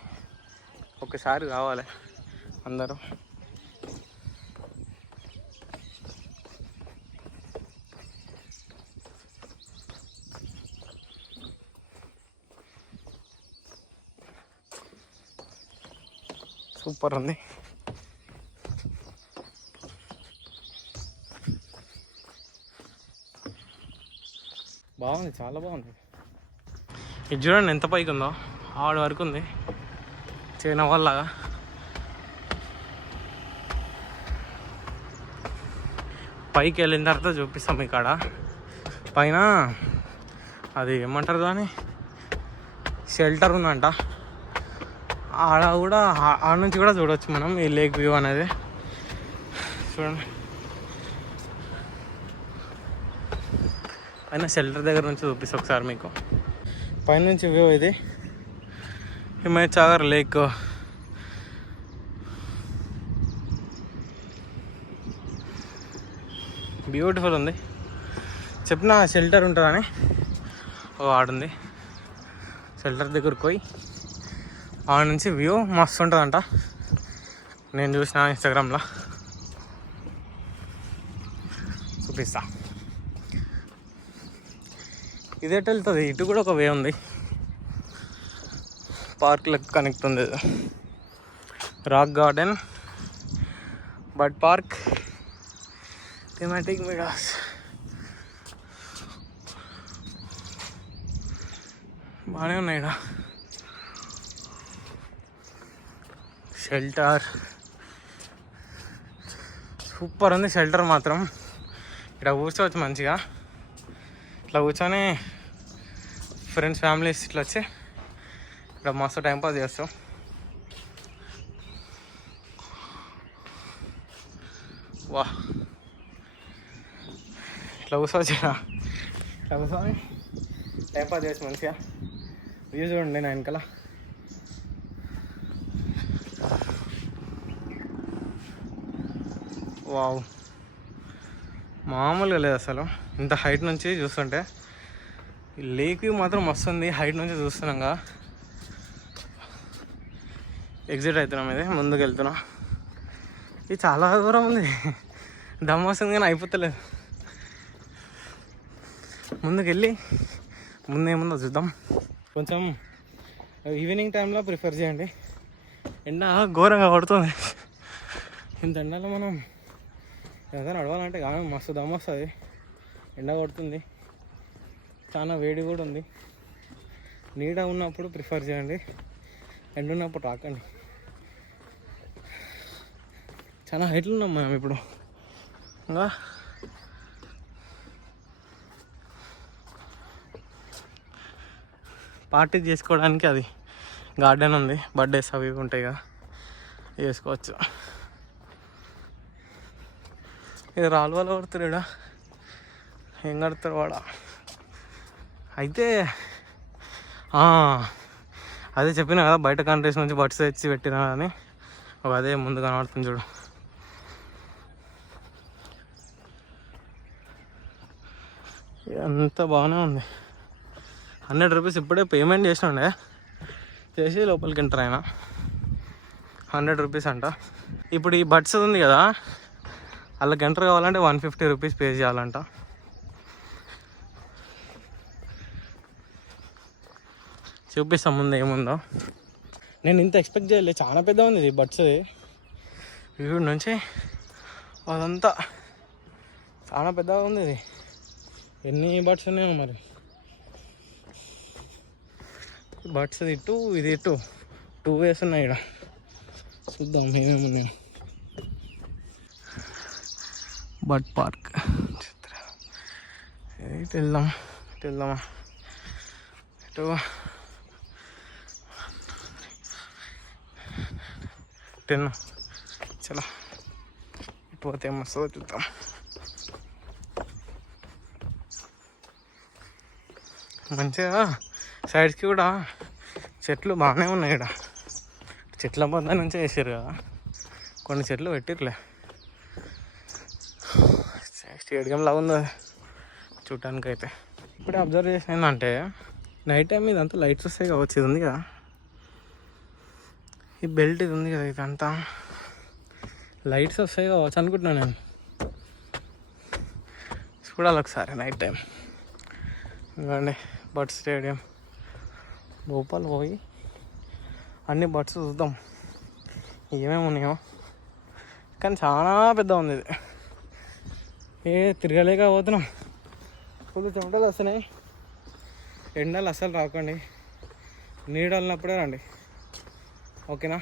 ఒకసారి రావాలి అందరూ. సూపర్ ఉంది. బాగుంది, చాలా బాగుంది. ఇది చూడండి ఎంత పైకి ఉందో, ఆడ వరకు ఉంది చైనా వాళ్ళగా. పైకి వెళ్ళిన తర్వాత చూపిస్తాం. ఇక్కడ పైన అది ఏమంటారు దాన్ని, షెల్టర్ ఉందంట. ఆడ కూడా ఆడ నుంచి కూడా చూడవచ్చు మనం ఈ లేక్ వ్యూ అనేది. చూడండి పైన షెల్టర్ దగ్గర నుంచి చూపిస్తా ఒకసారి మీకు. పైనుంచి వ్యూ ఇది హిమాయత్ సాగర్ లేక్. బ్యూటిఫుల్ ఉంది. చెప్పిన షెల్టర్ ఉంటుందని. ఆడుంది షెల్టర్ దగ్గరకు పోయి ఆడ నుంచి వ్యూ మస్తు ఉంటుందంట. నేను చూసిన ఇన్స్టాగ్రామ్లో, చూపిస్తా. ఇది ఎటు వెళ్తుంది, ఇటు కూడా ఒక వే ఉంది. పార్క్లకు కనెక్ట్ ఉంది. Rock garden, bird park, thematic మెగాస్. బాగానే ఉన్నాయి ఇక్కడ. షెల్టర్ సూపర్ ఉంది. షెల్టర్ మాత్రం ఇక్కడ కూర్చోవచ్చు మంచిగా. ఇట్లా కూర్చొని ఫ్రెండ్స్ ఫ్యామిలీస్ ఇట్లా వచ్చి ఇక్కడ మస్తు టైంపాస్ చేస్తాం. వా, ఇట్లా కూర్చోవచ్చు. ఇట్లా కూర్చొని టైంపాస్ చేసి మంచిగా వ్యూ చూడండి నా వెనకాల. వావ్, మామూలుగా లేదు అసలు. ఇంత హైట్ నుంచి చూస్తుంటే ఈ లేక్ వ్యూ మాత్రం వస్తుంది. హైట్ నుంచి చూస్తున్నాగా ఎగ్జిట్ అవుతున్నాం. ఇది ముందుకు వెళ్తున్నాం. ఇది చాలా దూరం ఉంది. దమ్ వస్తుంది కానీ అయిపోతలేదు. ముందుకు వెళ్ళి ముందేముందో చూద్దాం. కొంచెం ఈవినింగ్ టైంలో ప్రిఫర్ చేయండి. ఎండ ఘోరంగా పడుతుంది. ఇంత ఎండలో మనం ఏదైనా నడవాలంటే కానీ మస్తు దమ్ వస్తుంది. ఎండ కొడుతుంది, చాలా వేడి కూడా ఉంది. నీడ ఉన్నప్పుడు ప్రిఫర్ చేయండి, ఎండ ఉన్నప్పుడు రాకండి. చాలా హైట్లు ఉన్నాం మనం ఇప్పుడు. ఇంకా పార్టీ చేసుకోవడానికి అది గార్డెన్ ఉంది. బర్త్డేస్ అవి ఉంటాయి కదా, చేసుకోవచ్చు. ఇది రాళ్ళ కడుతారు. ఇక్కడ ఏం కడతారు వాడ అయితే. అదే చెప్పినా కదా, బయట కంట్రీస్ నుంచి బర్డ్స్ తెచ్చి పెట్టినా అని. అదే ముందు కనబడుతుంది చూడు. అంతా బాగానే ఉంది. 100 రూపీస్ ఇప్పుడే పేమెంట్ చేసినండే, చేసి లోపలికి ఎంటర్ అయినా. 100 రూపీస్ అంట. ఇప్పుడు ఈ బడ్స్ ఉంది కదా, వాళ్ళకి ఎంటర్ కావాలంటే 150 రూపీస్ పే చేయాలంట. చూపిస్తాం ముందు ఏముందో. నేను ఇంత ఎక్స్పెక్ట్ చేయలేదు, చాలా పెద్ద ఉంది ఇది బడ్స్. వీడి నుంచి అదంతా చాలా పెద్దగా ఉంది. ఇది ఎన్ని బడ్స్ ఉన్నాయో మరి. బడ్స్ ఇటు ఇది ఇటు 2 వేస్ ఉన్నాయి ఇక్కడ. చూద్దాం ఏమేమి ఉన్నాయో. బర్డ్ పార్క్ ఇటు వెళ్దామా ఇటు చలో. ఇటు పోతే ఏమొస్తుందో చూద్దాం. మంచిగా సైడ్స్కి కూడా చెట్లు బాగానే ఉన్నాయి. ఇక్కడ చెట్ల మధ్య నుంచే వేసారు కదా, కొన్ని చెట్లు పెట్టిర్లే. స్టేడియం లాగా ఉంది చూడటానికి అయితే. ఇప్పుడే అబ్జర్వ్ చేసిన ఏంటంటే, నైట్ టైం ఇదంతా లైట్స్ వస్తాయి కావచ్చు. ఇది ఉంది కదా, ఈ బెల్ట్ ఇది ఉంది కదా, ఇదంతా లైట్స్ వస్తాయి కావచ్చు అనుకుంటున్నాను నేను. చూడాలి ఒకసారి నైట్ టైం. ఎందుకంటే బర్డ్స్ స్టేడియం లోపల పోయి అన్ని బర్డ్స్ చూద్దాం. ఏమేమి ఉన్నాయో, కానీ చాలా పెద్ద ఉంది ఇది. తిరగలేకపోతున్నాం, ఫుల్ చెమటలు వస్తున్నాయి. ఎండలు అస్సలు రాకండి, నీడలున్నప్పుడే రండి, ఓకేనా?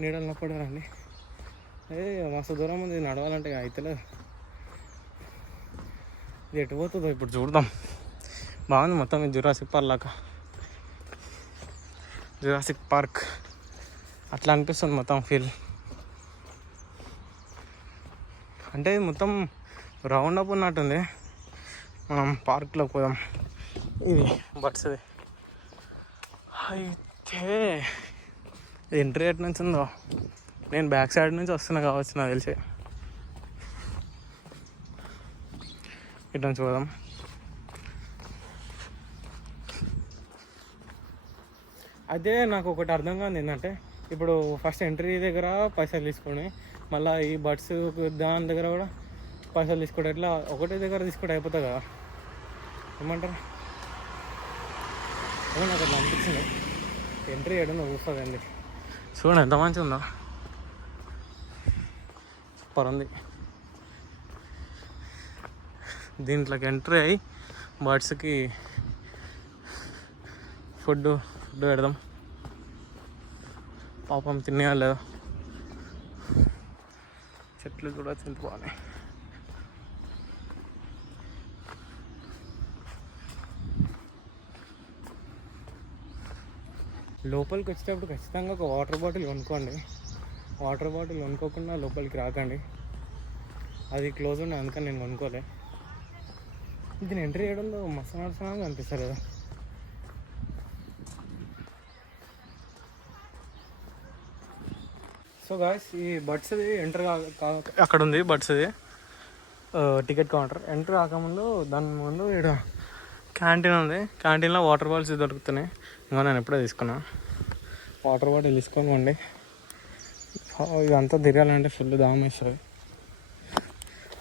నీడలున్నప్పుడే రండి. మస్తు దూరం ఉంది, నడవాలంటే అవుతలేదు. ఇది ఎటు పోతుందో ఇప్పుడు చూద్దాం. బాగుంది మొత్తం జురాసిక్ పార్క్ లాగా, జురాసిక్ పార్క్ అట్లా అనిపిస్తుంది మొత్తం ఫీల్. అంటే మొత్తం రౌండ్ అప్ ఉన్నట్టుంది. మనం పార్క్లోకి పోదాం. ఇది బట్స్ది అయితే ఎంట్రీ ఎటు నుంచి ఉందో, నేను బ్యాక్ సైడ్ నుంచి వస్తున్నా కావచ్చు నాకు తెలిసి. ఇటు నుంచి పోదాం. అదే నాకు ఒకటి అర్థం కాదు ఏంటంటే, ఇప్పుడు ఫస్ట్ ఎంట్రీ దగ్గర పైసలు తీసుకొని మళ్ళీ ఈ బడ్స్ దాని దగ్గర కూడా పైసలు తీసుకోవడం, ఎట్లా ఒకటే దగ్గర తీసుకుంటే అయిపోతుంది కదా? ఏమంటారు? ఏమో నాకు అట్లా అనిపించింది. ఎంట్రీ చేయడం చూస్తుందండి. చూడండి ఎంత మంచిగా ఉందో, సూపర్ ఉంది. దీంట్లోకి ఎంట్రీ అయ్యి బర్డ్స్కి ఫుడ్ పెడదాం. పాపం తినేయాలి లేదా. చెట్లు కూడా ఎంత బాగున్నాయి. లోపలికి వచ్చేటప్పుడు ఖచ్చితంగా ఒక వాటర్ బాటిల్ కొనుక్కోండి. వాటర్ బాటిల్ కొనుక్కోకుండా లోపలికి రాకండి, అది క్లోజ్ ఉండే, అందుకని నేను కొనుక్కోలే. దీన్ని ఎంట్రీ చేయడంలో మస్తు నడుస్తున్నాగా అనిపిస్తారు కదా. సో గాయ్స్, ఈ బడ్స్ది ఎంటర్ అక్కడ ఉంది. బడ్స్ది టికెట్ కౌంటర్. ఎంటర్ కాకముందు దాని ముందు ఇక్కడ క్యాంటీన్ ఉంది. క్యాంటీన్లో వాటర్ బాటిల్స్ దొరుకుతున్నాయి. ఇంకా నేను ఎప్పుడే తీసుకున్నా. వాటర్ బాటిల్ తీసుకోండి. ఇదంతా తిరగాలంటే ఫుల్ దాహం వేస్తుంది.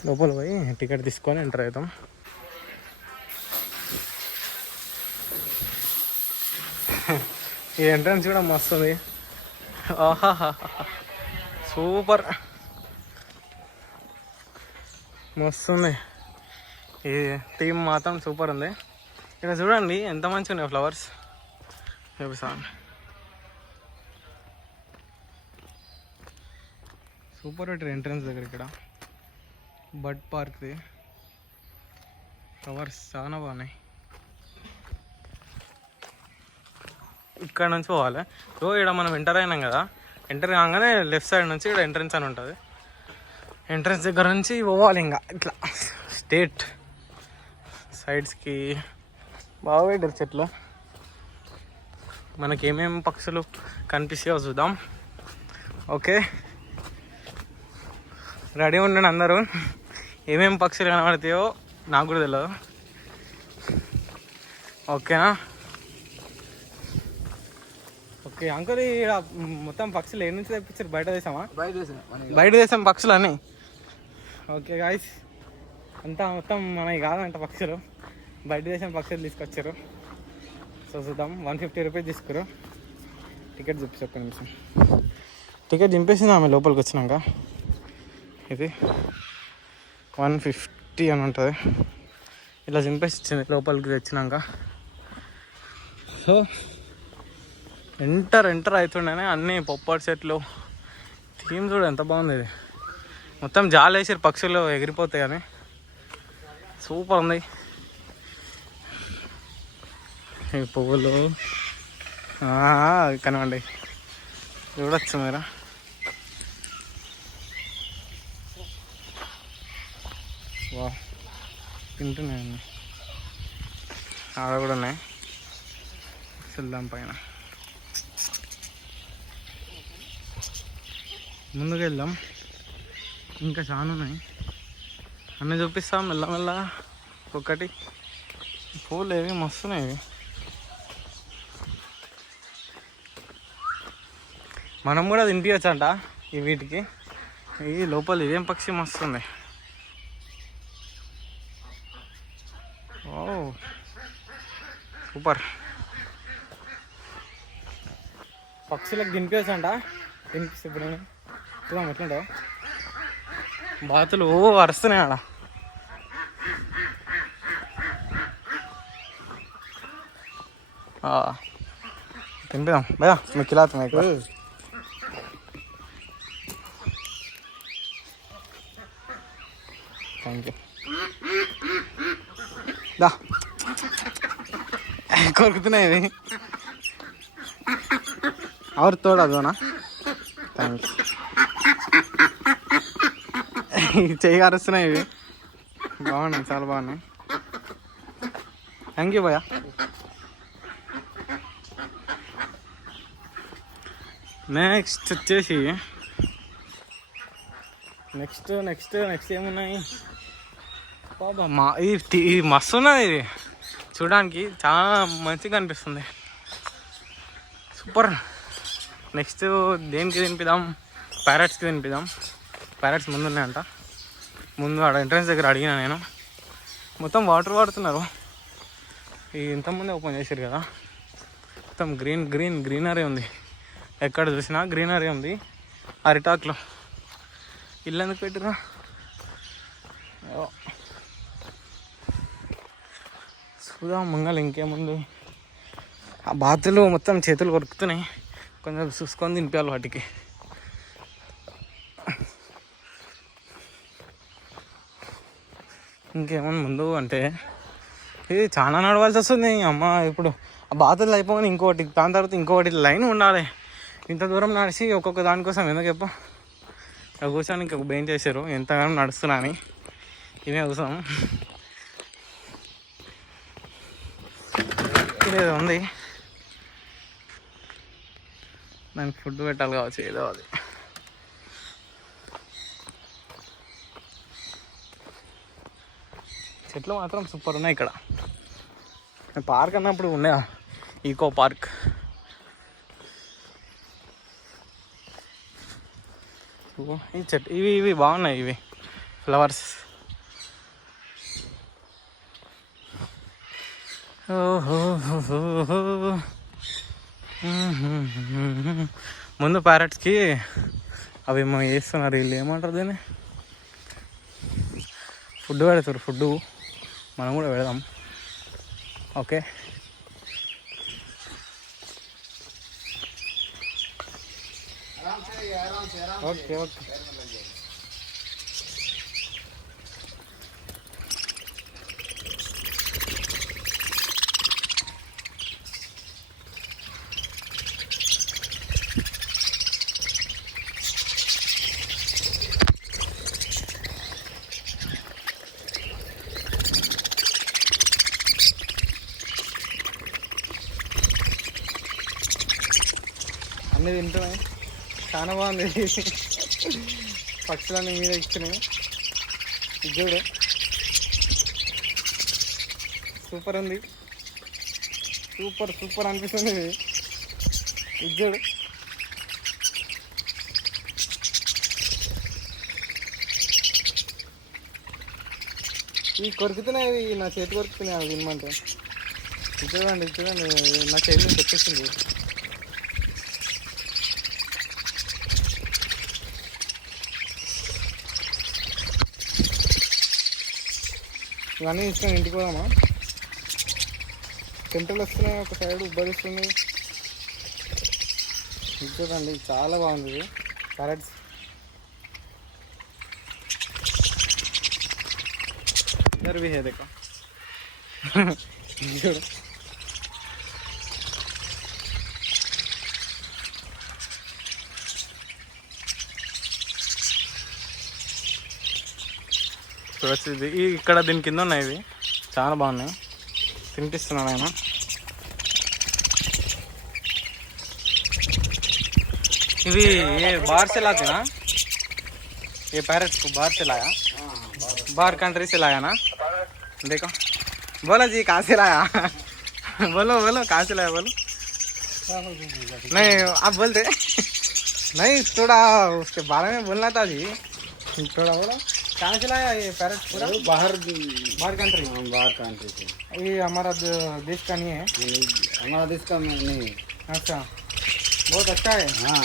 లోపల పోయి టికెట్ తీసుకొని ఎంటర్ అవుతాం. ఈ ఎంట్రన్స్ కూడా మస్తు ఉంది. ఆహాహా, సూపర్, మస్తుంది. ఈ థీమ్ మాత్రం సూపర్ ఉంది. ఇక్కడ చూడండి ఎంత మంచిగా ఉన్నాయి ఫ్లవర్స్. చూపిస్తాను. సూపర్ పెట్టారు ఎంట్రన్స్ దగ్గర. ఇక్కడ బడ్ పార్క్ది ఫ్లవర్స్ చాలా బాగున్నాయి. ఇక్కడ నుంచి పోవాలి. ఇక్కడ మనం ఎంటర్ అయినాం కదా, ఎంటర్ కాగానే లెఫ్ట్ సైడ్ నుంచి ఇక్కడ ఎంట్రన్స్ అని ఉంటుంది. ఎంట్రన్స్ దగ్గర నుంచి పోవాలి ఇంకా ఇట్లా స్ట్రేట్. సైడ్స్కి బాగా పెట్టారు చెట్లు. మనకి ఏమేమి పక్షులు కనిపిస్తాయో చూద్దాం. ఓకే, రెడీ ఉండండి అందరూ. ఏమేమి పక్షులు కనబడతాయో నాకు కూడా తెలియదు, ఓకేనా? ఓకే అంకుల్, ఇక్కడ మొత్తం పక్షులు ఏ నుంచి తెప్పించారు? బయట దేశమా? బయట దేశం పక్షులు అని. ఓకే గాయ్స్, అంతా మొత్తం మనకి కాదంట పక్షులు, బయట దేశం పక్షులు తీసుకొచ్చారు. సో చూద్దాం. 150 రూపీస్ తీసుకురు. టికెట్ చూపిస్తే ఒక్క నిమిషం. టికెట్ చింపేసింది ఆమె లోపలికి వచ్చినాక. ఇది 150 అని ఉంటుంది. ఇలా చింపేసి ఇచ్చింది లోపలికి తెచ్చినాక. సో ఎంటర్ అవుతుండేనే అన్నీ పొప్పటి చెట్లు. థీమ్ చూడ ఎంత బాగుంది. ఇది మొత్తం జాలు వేసారు, పక్షులు ఎగిరిపోతాయి అని. సూపర్ ఉంది. ఈ పువ్వులు కనవండి, చూడొచ్చు మీరు. వా, తింటున్నాయండి. ఆడ కూడా ఉన్నాయి. వెళ్దాం పైన, ముందుకు వెళ్దాం. ఇంకా చాలా ఉన్నాయి, అన్నీ చూపిస్తాం మెల్లమెల్ల. ఒకటి పూలు ఏవి మస్తున్నాయి. ఇవి మనం కూడా తినిపించచ్చంట ఈ వీటికి. ఈ లోపల ఇదేం పక్షి మస్తుంది. ఓ సూపర్. పక్షులకు తినిపించచ్చంట. వినిపిస్తుంది చూద్దాం ఎట్లుంటావు. బాతులు అరుస్తున్నాయి ఆడ. తింపిదాం భయా మీకు కిలాతం ఎక్కువ. Thank you. దా కొరుకుతున్నాయి ఇవి. और तोड़ा दो ना. థ్యాంక్స్. చెయ్యి అరుస్తున్నాయి ఇవి. బాగున్నాయి, చాలా బాగున్నాయి. థ్యాంక్ యూ భయ్యా. నెక్స్ట్ వచ్చేసి నెక్స్ట్ ఏమున్నాయి బాబా. ఇది మస్తు ఉన్నది. ఇది చూడడానికి చాలా మంచిగా అనిపిస్తుంది. సూపర్. నెక్స్ట్ దేనికి తినిపిద్దాం? ప్యారెట్స్కి తినిపిద్దాం. ప్యారెట్స్ ముందు ఉన్నాయంట. ముందు ఆడ ఎంట్రన్స్ దగ్గర అడిగినా నేను. మొత్తం వాటర్ వాడుతున్నారు. ఇంతకుముందే ఓపెన్ చేశారు కదా. మొత్తం గ్రీనరీ ఉంది. ఎక్కడ చూసినా గ్రీనరీ ఉంది. అరిటాక్లో ఇల్లు ఎందుకు పెట్టిరా? చూద్దాం మంగళ ఇంకేముంది. ఆ బాతులు మొత్తం చేతులు కొరుకుతున్నాయి. కొంచెం చూసుకొని తినిపించాలి వాటికి. ఇంకేమన్నా ముందు అంటే ఇది చాలా నడవాల్సి వస్తుంది అమ్మ. ఇప్పుడు ఆ బాతులు అయిపోయి ఇంకోటి, దాని తర్వాత ఇంకొకటి లైన్ ఉండాలి. ఇంత దూరం నడిచి ఒక్కొక్క దానికోసం ఎందుకు చెప్ప. కూర్చొని ఇంకొక బెయిన్ చేశారు. ఎంతగానో నడుస్తున్నా అని ఇదే చూసాము. ఇదేదో ఉంది, దానికి ఫుడ్ పెట్టాలి కావచ్చు. ఏదో అది చెట్లు మాత్రం సూపర్ ఉన్నాయి ఇక్కడ. పార్క్ అన్నప్పుడు ఉన్నాయా, ఈకో పార్క్. ఈ చెట్టు ఇవి బాగున్నాయి. ఇవి ఫ్లవర్స్. ముందు ప్యారెట్స్కి అవి ఏమో వేస్తున్నారు. వీళ్ళు ఏమంటారు దీన్ని? ఫుడ్ పెడతారు. ఫుడ్ మనం కూడా పెడదాం. ఓకే. Okay okay. అన్నీ తింటున్నాయి. చాలా బాగుంది. పక్షులన్నీ మీద ఇచ్చినాయి. చూడు సూపర్ ఉంది. సూపర్ అనిపిస్తుంది. ఇది చూడు. ఇవి కొరుకుతున్నాయి. నా చేతి కొరుకుతున్నాయి అవి తినమంటే. చూడండి నా చేతి నుంచి వచ్చేసింది. ఇవన్నీ ఇష్టం. ఇంటికి పోదామా? టెంటలు వస్తున్నాయి, ఒక సైడ్ ఉబ్బరిస్తుంది. చూడండి చాలా బాగుంది. ఇది ప్యారెట్స్. इधर भी है देखो. చూడొచ్చు. ఇక్కడ దీని కింద ఉన్నాయి. ఇవి చాలా బాగున్నాయి. తినిపిస్తున్నాడు ఆయన. ఇవి ఏ बाहर से लाते ना? ये पैरट को बाहर से लाया? बाहर कंट्री से लाया ना? देखो. बोलो जी कहाँ से लाया? बोलो कहाँ से लाया बोलो. नहीं आप बोलते नहीं, थोड़ा उसके बारे में बोलना था जी. थोड़ा बोलो कहाँ से लाया ये पैरट? पूरा बाहर कंट्री. बाहर कंट्री से. ये हमारा देश का नहीं है. हमारा देश का नहीं. अच्छा बहुत अच्छा है. हाँ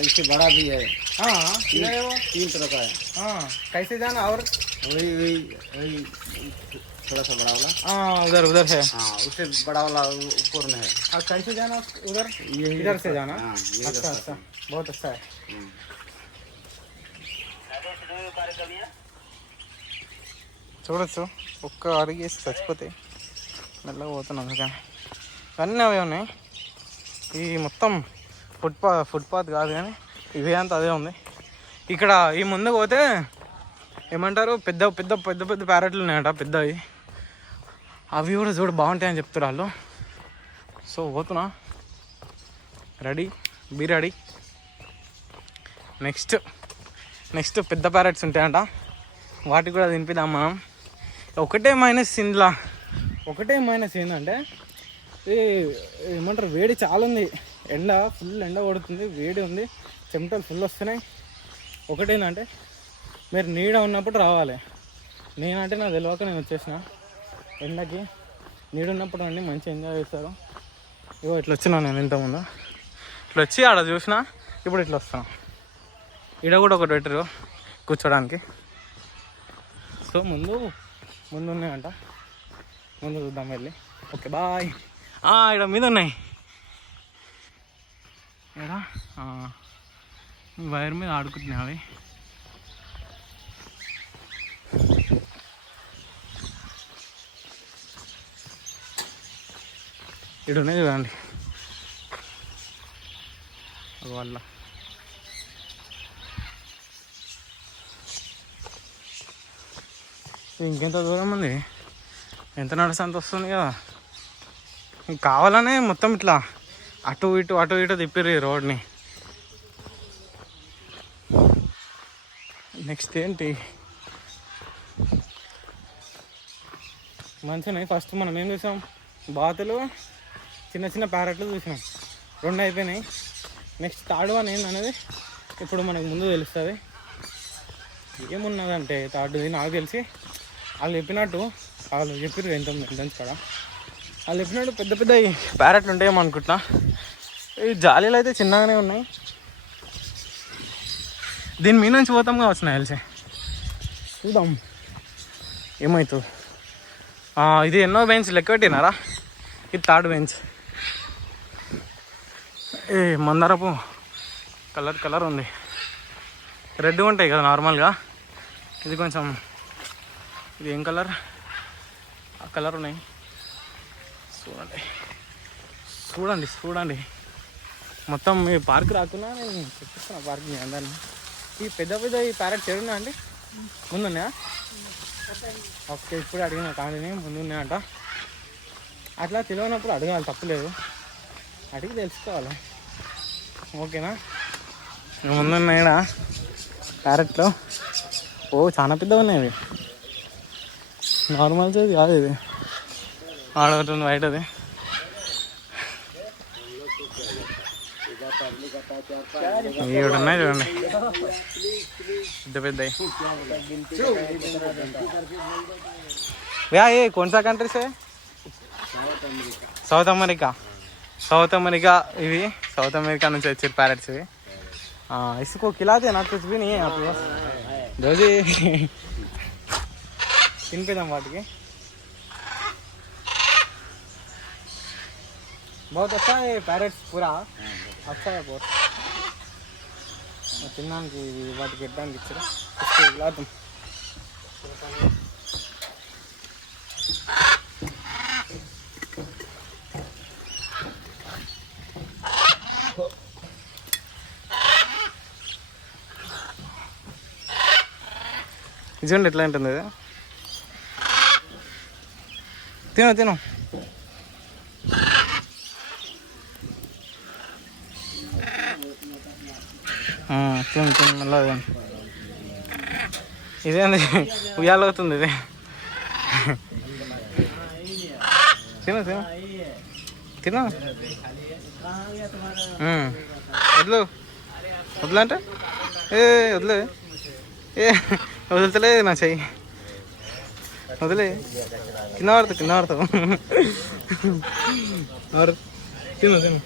इससे बड़ा भी है। हाँ कितना है वो? 3 तरह का है। हाँ कैसे जाना और? वही वही वही थोड़ा सा बड़ा वाला। हाँ उधर उधर है। हाँ उससे बड़ा वाला ऊपर में है। और कैसे जाना उधर? यही इधर से जाना? हाँ यही अच्छा अच्छा बहुत अच्छा है. చూడొచ్చు ఒక్క అడిగి చచ్చిపోతే మెల్లగా పోతున్నాం కానీ అన్నీ అవే ఉన్నాయి. ఈ మొత్తం ఫుట్పాత్ కాదు కానీ ఇవే అంతా అదే ఉంది. ఇక్కడ ఈ ముందుకు పోతే ఏమంటారు పెద్ద పెద్ద పెద్ద పెద్ద ప్యారెట్లు ఉన్నాయట పెద్దవి. అవి కూడా చూడ బాగుంటాయని చెప్తారు వాళ్ళు. సో పోతున్నా, రెడీ బీ రెడీ. నెక్స్ట్ పెద్ద ప్యారెట్స్ ఉంటాయంట, వాటికి కూడా తినిపిద్దాం మనం. ఒకటే మైనస్ ఏంటంటే ఏమంటారు వేడి చాలా ఉంది, ఫుల్ ఎండ కొడుతుంది, వేడి ఉంది, చెమటలు ఫుల్ వస్తున్నాయి. ఒకటేంటంటే మీరు నీడ ఉన్నప్పుడు రావాలి. నేనంటే నాకు తెలియక నేను వచ్చేసిన ఎండకి. నీడ ఉన్నప్పుడు అండి మంచిగా ఎంజాయ్ చేస్తారు. ఇగో ఇట్లా వచ్చినా నేను ఇంతకుముందు ఇట్లా వచ్చి ఆడ చూసిన, ఇప్పుడు ఇట్లా వస్తాను. ఈడ కూడా ఒకటి పెట్టరు కూర్చోడానికి. సో ముందు ఉన్నాయంట, ముందు చూద్దాం వెళ్ళి. Okay bye. ఇక్కడ మీద ఉన్నాయి, ఇక్కడ వైర్ మీద ఆడుకుంటున్నాయి అవి. ఇక్కడ ఉన్నాయి చూడండి వాళ్ళ. ఇంకెంత దూరం ఉంది, ఎంత నడిస్తే అంత వస్తుంది కదా. కావాలనే మొత్తం ఇట్లా అటు ఇటు తిప్పిర్రు ఈ రోడ్ని. నెక్స్ట్ ఏంటి మంచిగా. ఫస్ట్ మనం ఏం చూసాం, బాతులు, చిన్న చిన్న ప్యారెట్లు చూసినాం, 2 అయిపోయినాయి. నెక్స్ట్ థర్డ్ వన్ ఏందనేది ఇప్పుడు మనకు ముందు తెలుస్తుంది. ఏమున్నదంటే థర్డ్ది నాకు తెలిసి వాళ్ళు చెప్పినట్టు, వాళ్ళు చెప్పారు ఎంట్రన్స్ కాడ, వాళ్ళు చెప్పినట్టు పెద్ద పెద్ద ప్యారెట్లు ఉంటాయేమో అనుకుంటున్నా. ఈ జాలీలు అయితే చిన్నగానే ఉన్నాయి. దీని మీద నుంచి పోతాం కావచ్చు నాకు తెలిసి. చూద్దాం ఏమవుతుంది. ఇది ఎన్నో బెంచ్ లెక్క పెట్టినారా? ఇది థర్డ్ బెంచ్. మందారపు కలర్ ఉంది, రెడ్ ఉంటాయి కదా నార్మల్గా. ఇది కొంచెం, ఇది ఏం కలర్, ఆ కలర్ ఉన్నాయి. చూడండి మొత్తం. ఈ పార్క్ రాకున్నా నేను చెప్పిస్తున్నా పార్క్ అందరినీ. ఈ పెద్ద ఈ ప్యారెట్స్ ఏడున్నా అండి? ముందున్నాయా? ఓకే ఇప్పుడు అడిగిన కానీ ముందున్నాయంట. అట్లా తెలియనప్పుడు అడగాలి, తప్పులేదు, అడిగి తెలుసుకోవాలి. ఓకేనా? ముందున్నాయా ప్యారెట్లో? చాలా పెద్దగా ఉన్నాయి అవి, నార్మల్ సైజ్ కాదు ఇది. ఆడగొట్టుంది వైట్ అది. ఇవి ఉన్నాయి చూడండి పెద్ద. ये कौन सा कंट्री से? South America. ఇవి సౌత్ అమెరికా నుంచి వచ్చారు ప్యారెట్స్ ఇవి. इसको खिलाते ना, कुछ भी नहीं है आप लोग రోజు తినిపిద్దాం వాటికి. बहुत अच्छा है पैरेट्स, पूरा अच्छा है बहुत. తినడానికి వాటికి పెట్టడానికి ఇచ్చారు. లాతం చూడండి ఎట్లా ఉంటుంది అది. తిను తిను మళ్ళీ ఇదేంది ఉయ్యాలవుతుంది ఇది. తిను తిను తిను వదలంటే వదిలే వదులుతలే నా చెయ్యి, వదిలే. కింద పడతావు తిను తిను.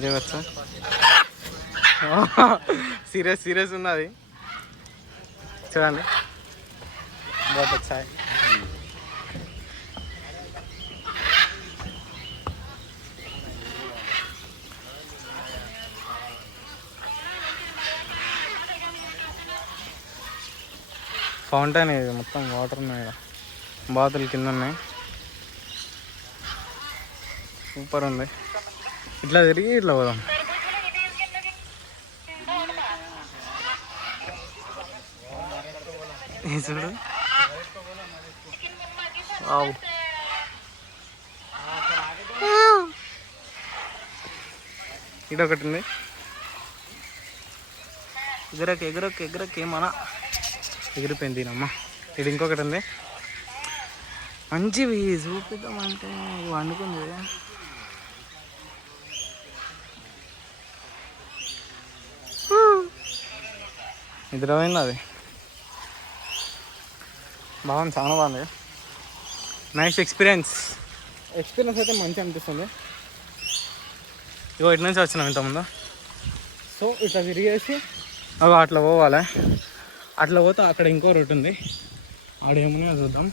చూడవచ్చు. సీరియస్ సీరియస్ ఉన్నది చూడండి. बहुत अच्छा है. ఫౌంటైన్ ఇది మొత్తం వాటర్ ఉన్నాయి, బాతులు కింద ఉన్నాయి. సూపర్ ఉంది. ఇట్లా తిరిగి ఇట్లా పోదాం. చూడు ఇదొకటి ఉంది. ఎగురకి ఎగురకి ఎగురకి ఏమన్నా ఎగిరిపోయింది దీనమ్మ. ఇది ఇంకొకటి ఉంది మంచివి చూపిద్దామంటే వండుకుంది. నిద్రపోయింది అది. బాగుంది, చాలా బాగుంది. నైస్ ఎక్స్పీరియన్స్ అయితే మంచిగా అనిపిస్తుంది. ఇగో ఇటు నుంచి వచ్చినాం ఇంతకుముందు. సో ఇట్లా తిరిగేసి అట్లా పోవాలి. అట్లా పోతే అక్కడ ఇంకో రూట్ ఉంది, ఆడేమో చూద్దాం.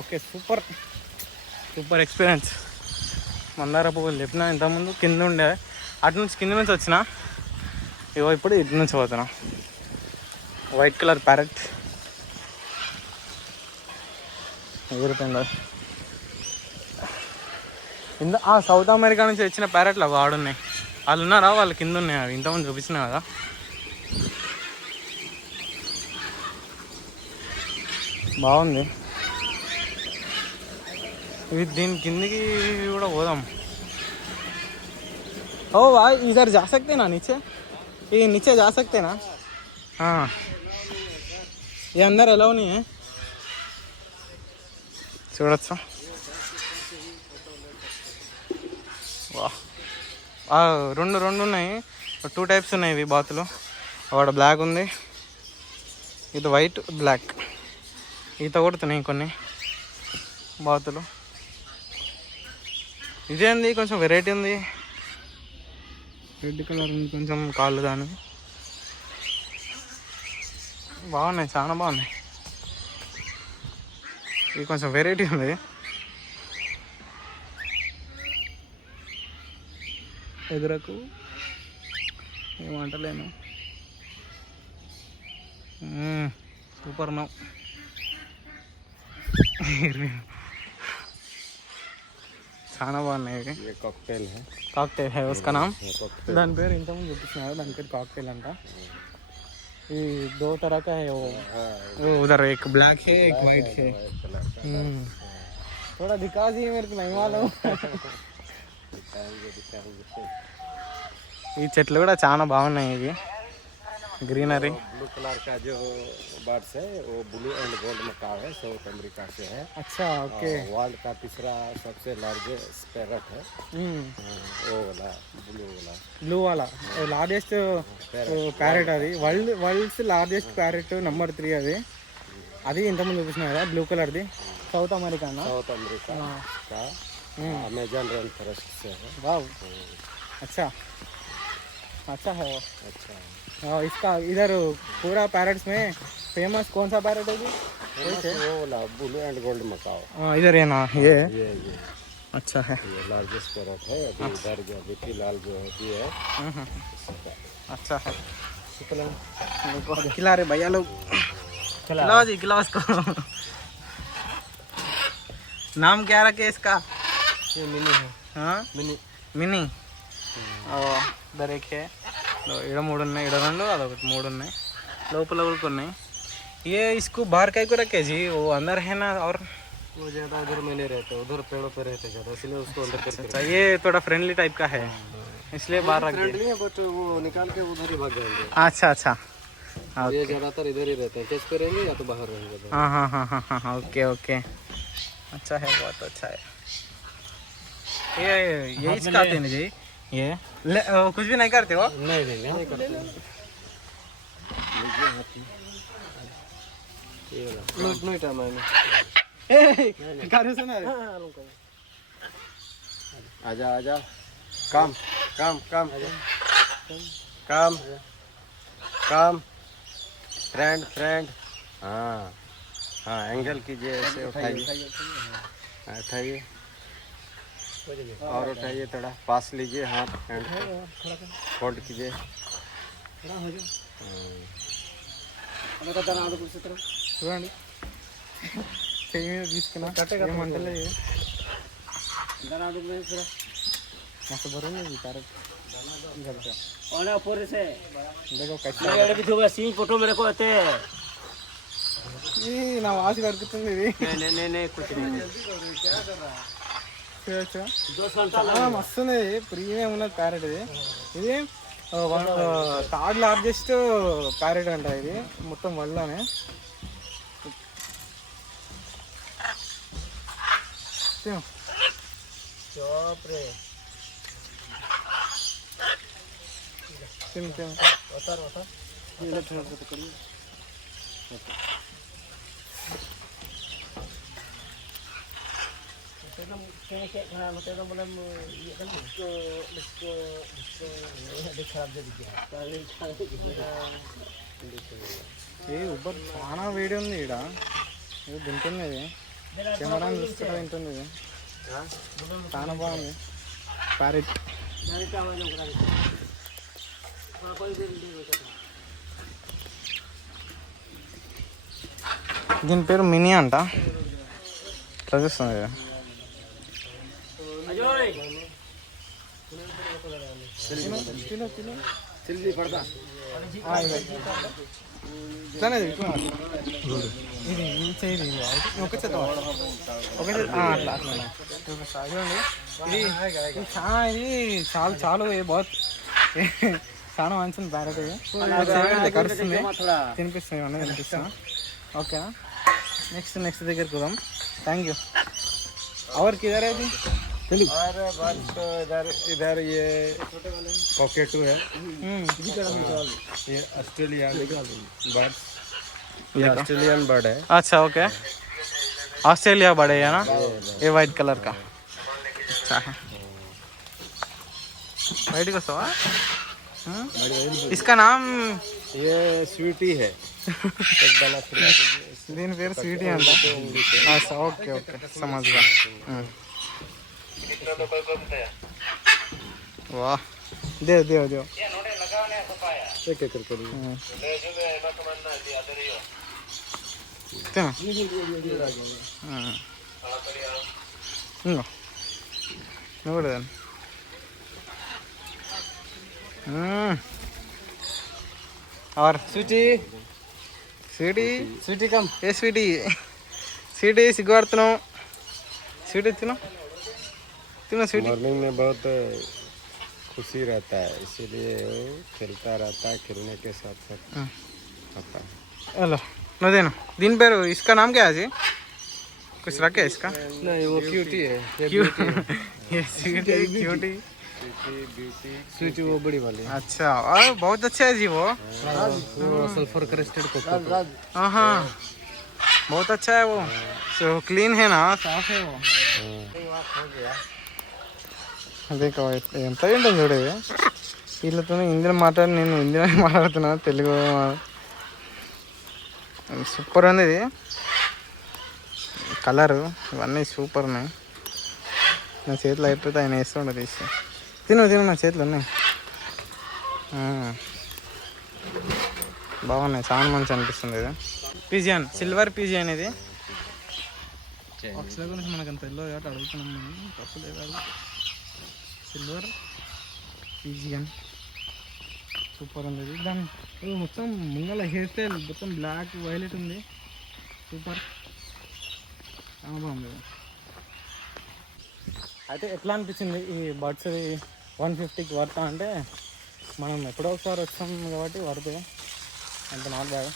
Okay, super super experience. మందార పువ్వులు చెప్పిన ఇంతకుముందు కింద ఉండే, అటు నుంచి కింద నుంచి వచ్చిన. ఇగో ఇప్పుడు ఇటు నుంచి పోతున్నా. వైట్ కలర్ ప్యారెట్ ఎగురుతుంది. సౌత్ అమెరికా నుంచి వచ్చిన ప్యారెట్లు అవి ఆడున్నాయి. వాళ్ళు ఉన్నారా, వాళ్ళు కింద ఉన్నాయి. అవి ఇంతకుముందు చూపించిన కదా. బాగుంది. ఇవి దీని కిందికి కూడా పోదాం. ओ भाई इधर जा सकते ना, नीचे ये नीचे जा सकते ना. हाँ ये अंदर अलाउ नहीं है. చూడొచ్చు. వా రెండు ఉన్నాయి, 2 టైప్స్ ఉన్నాయి ఇవి బాతులు. ఒకటి బ్లాక్ ఉంది, ఇది వైట్ బ్లాక్. ఈత కొడుతున్నాయి కొన్ని బాతులు. ఇదేంది కొంచెం వెరైటీ ఉంది, రెడ్ కలర్ ఉంది కొంచెం కాళ్ళు దాని. బాగున్నాయి, చాలా బాగున్నాయి. ఇది కొంచెం వెరైటీ ఉంది. ఎదురకు ఏమంటలేను. Super now. చాలా బాగున్నాయి ఇవి. కాక్టైల్ హై ఉస్కా నామ్. దాని పేరు ఇంతకుముందు చూపిస్తున్నారు, దాని పేరు కాక్టైల్ అంట. ये 2 तरह का है वो उधर एक ब्लैक है एक वाइट है. थोड़ा दिखा दी मेरे को नहीं मालूम. ఈ చెట్లు కూడా చాలా బాగున్నాయి. ఇవి ग्रीनरी. ब्लू कलर का जो बर्ड्स है वो ब्लू एंड गोल्ड मकाऊ है, साउथ अमेरिका से है. अच्छा, ओके. वर्ल्ड का तीसरा सबसे लार्जेस्ट पैरट है. वो वाला ब्लू वाला लार्जेस्ट पैरट. అది వరల్డ్స్ లార్జెస్ట్ ప్యారెట్ నెంబర్ 3 అది. అది ఇంతకుముందు చూపించిన కదా బ్లూ కలర్ది. సౌత్ అమెరికా का अमेजन रेन फॉरेस्ट से है. वाव, अच्छा अच्छा है वो. अच्छा, इसका इधर पूरा पैरेट्स में फेमस कौन सा पैरेट है जी? वो वाला ब्लू एंड गोल्ड मकाऊ. इधर है ना ये. अच्छा है, ये लार्जेस्ट पैरेट है. अभी इधर जो बिटी लाल जो होती है. अच्छा है. खिला रहे भैया लोग. खिलाओ जी, खिलाओ इसको. नाम क्या रखे इसका? ये मिनी है. हाँ, మినీ. ఇద్దరు ఎక్కే इधर 3 ఉన్నాయి, इधर 2, అదొకటి 3 ఉన్నాయి. లోపల కూడా ఉన్నాయి. ये इसको बाहर कहीं को रखे जी, वो अंदर है ना. और वो ज़्यादा उधर में नहीं रहते, उधर पेड़ों पे रहते ज़्यादा, इसलिए उसको अंदर करके. अच्छा, ये थोड़ा फ्रेंडली टाइप का है, इसलिए बाहर रख दिया. फ्रेंडली है बट वो निकाल के उधर ही भाग जाएंगे. अच्छा अच्छा, ये ज़्यादातर इधर ही रहते हैं, चेस पे रहेंगे या तो बाहर रहेंगे. हाँ हाँ हाँ हाँ हाँ, ओके ओके. अच्छा है, बहुत अच्छा है. ये यही सिखाते हैं जी. ये कुछ भी नहीं करते हो? नहीं करते. नहीं टाइम है. गाड़ी सुना आजा आजा काम काम काम काम काम फ्रेंड फ्रेंड हाँ हाँ एंगल कीजिए ऐसे उठाइए उठाइए और उठाइए थोड़ा पास लीजिए हाथ हैंड फोल्ड कीजिए చూడండి చెయ్యి మీద తీసుకున్నా ఏమంటలేదు మస్తు బరువు ఉంది క్యారెట్ फोटो मेरे को आते నా వాసి కడుపుతుంది ఇది नहीं कुछ नहीं చూడొచ్చా? చాలా మస్తు ఉంది, ప్రీమియం ఉన్నది ప్యారెట్ ఇది. ఇది థర్డ్ లార్జెస్ట్ ప్యారెట్ అంట ఇది మొత్తం వరల్డ్లోనే. తిను తిను ఏ ఉబ్బర్ చాలా వేడి ఉంది ఈడ. ఇది తింటుంది, ఇది కెమెరా చూసుకుంటా తింటుంది. ఇది చాలా బాగుంది ప్యారెట్. దీని పేరు మినీ అంట. ఇట్లా చూస్తుంది ఇది. ఇట్లానే ఇది చేయి ఒక చేత అట్లా అట్లా చూడండి. ఇది చాలా చాలా బాత్ చాలా మంచిది ప్యారెట్. ఇది కరుస్తుంది, తినిపిస్తుంది అన్నది తినిపిస్తాం. ఓకే, నెక్స్ట్ దగ్గరికి పోదాం. Thank you. और किधर है और बस इधर ये पॉकेटू है, ये ऑस्ट्रेलियन बर्ड, ये ऑस्ट्रेलियन बर्ड है. अच्छा ओके, ऑस्ट्रेलिया बर्ड है ना, ये वाइट कलर का. अच्छा है, वाइट का सवा. इसका नाम ये स्वीटी है. దీని పేరు స్వీటీ అంట. ఓకే ఓకే సమజ్గా. वाह देव देव देव एक एक करके और स्वीटी स्वीटी स्वीटी कम ए स्वीटी स्वीटी सिगवार्तनो स्वीटी तिनो तिनो स्वीटी. मॉर्निंग में बहुत खुशी रहता है, इसीलिए वो खेलता रहता है, खेलने के साथ साथ आता है. हेलो नदेनो दिन पर इसका नाम क्या है जी? कुछ रखे इसका? नहीं, वो क्यूटी है. ये स्वीटी क्यूटी ब्यूटी स्वीटी वो बड़ी वाली. अच्छा, और बहुत अच्छा है जी वो सल्फर क्रेस्टेड कोको. हाँ बहुत अच्छा है वो. सो क्लीन है ना, साफ है वो. देखो ఎంత ఏంటో చూడే, వీళ్ళతో హిందీలో మాట్లాడి నేను హిందీలో మాట్లాడుతున్నా, తెలుగు సూపర్ ఉంది. ఇది కలరు ఇవన్నీ సూపర్ ఉన్నాయి. నా చేతిలో అయిపోతే ఆయన వేస్తుండే తీసి. తిను నా చేతిలో ఉన్నాయి. బాగున్నాయి, చాలా మంచి అనిపిస్తుంది. ఇది పిజియన్, సిల్వర్ పిజియన్. ఇది పక్షుల గురించి మనకు అంత తెలియదు కాబట్టి అడుగుతున్నాం మనం. పక్షులు ఏదాడు సిల్వర్ పిజియన్ సూపర్ ఉంది. ఇది దాని మొత్తం ముంగల హెయిర్ స్టైల్ మొత్తం బ్లాక్ వైలెట్ ఉంది, సూపర్ బాగుంది. అయితే ఎట్లా అనిపించింది ఈ బర్డ్స్ 150కి వర్త్ అంటే, మనం ఎప్పుడో ఒకసారి వచ్చాం కాబట్టి వర్త్, అంత నాట్ బ్యాడ్,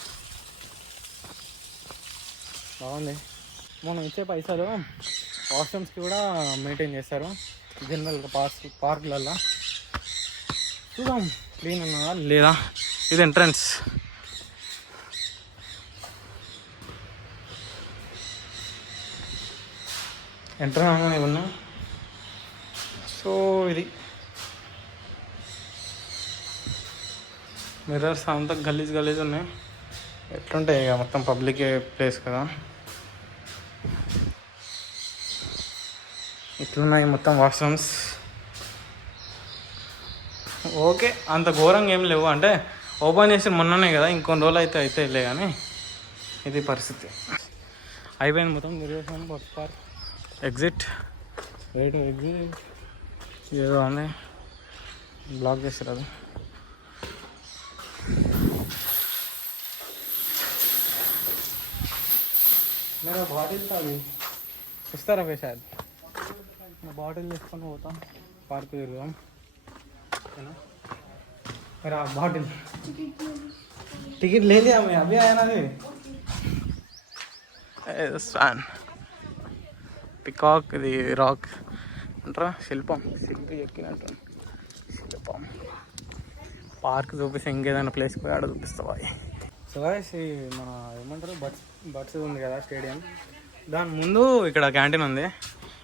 బాగుంది. మనం ఇచ్చే పైసలు వాష్రూమ్స్కి కూడా మెయింటైన్ చేస్తారు జనరల్గా పార్కులలో. చూద్దాం క్లీన్ ఉన్నదా లేదా. ఇది ఎంట్రన్స్. ఎంట్రన్స్ ఏమన్నా సో ఇది మిర్రర్స్ అంతా గలీజ్ ఉన్నాయి. ఎట్లుంటాయి ఇక మొత్తం పబ్లిక్ ప్లేస్ కదా. ఇట్లున్నాయి మొత్తం వాష్రూమ్స్. ఓకే, అంత ఘోరంగా ఏం లేవు, అంటే ఓపెన్ చేసి మొన్ననే కదా, ఇంకొన్ని రోజులు అయితే లే కానీ ఇది పరిస్థితి. అయిపోయింది మొత్తం తిరిగేసాను. బస్ పార్క్ ఎగ్జిట్ ఏదో అని బ్లాక్ చేస్తారు అది. मेरा బాటిల్ తాగి ఇస్తారా భయ్? షాయద్ నా బాటిల్ తీసుకొని పోతాం, పార్క్ తిరుగుదాం. ఓకేనా? मेरा బాటిల్ టికెట్ ले लिया मैं, अभी आया ना ये స్వాన్ పికాక్. ఇది రాక్ అంటారా, శిల్పి ఎక్కినట్టు శిల్పం. పార్క్ చూపిస్తే ఇంకేదైనా ప్లేస్కి పోయి ఆడ చూపిస్తావా? సో మన ఏమంటారు బట్స్ ఉంది కదా స్టేడియం, దాని ముందు ఇక్కడ క్యాంటీన్ ఉంది.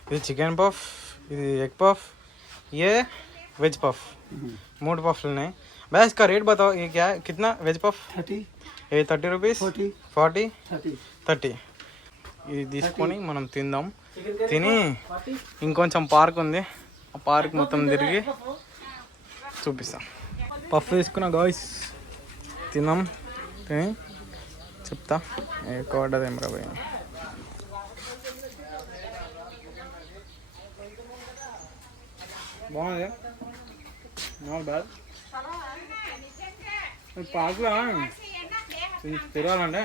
ఇది చికెన్ పఫ్, ఇది ఎగ్ పఫ్, ఏ వెజ్ పఫ్, 3 పఫ్లు ఉన్నాయి. भैया इसका रेट बताओ, ये क्या है, कितना वेज पफ? 30. ये 30 रुपीस, 40, 30. ఇది తీసుకొని మనం తిందాం. తిని ఇంకొంచెం పార్క్ ఉంది, ఆ పార్క్ మొత్తం తిరిగి చూపిస్తాం. పఫ్ తీసుకున్నా గాయ్స్, తిన్నాం. తిని చెప్తా ఎక్కువ పడ్డదేం రా భయ్. బాగుంది, నాట్ బ్యాడ్. పార్క్లో తిరగాలంటే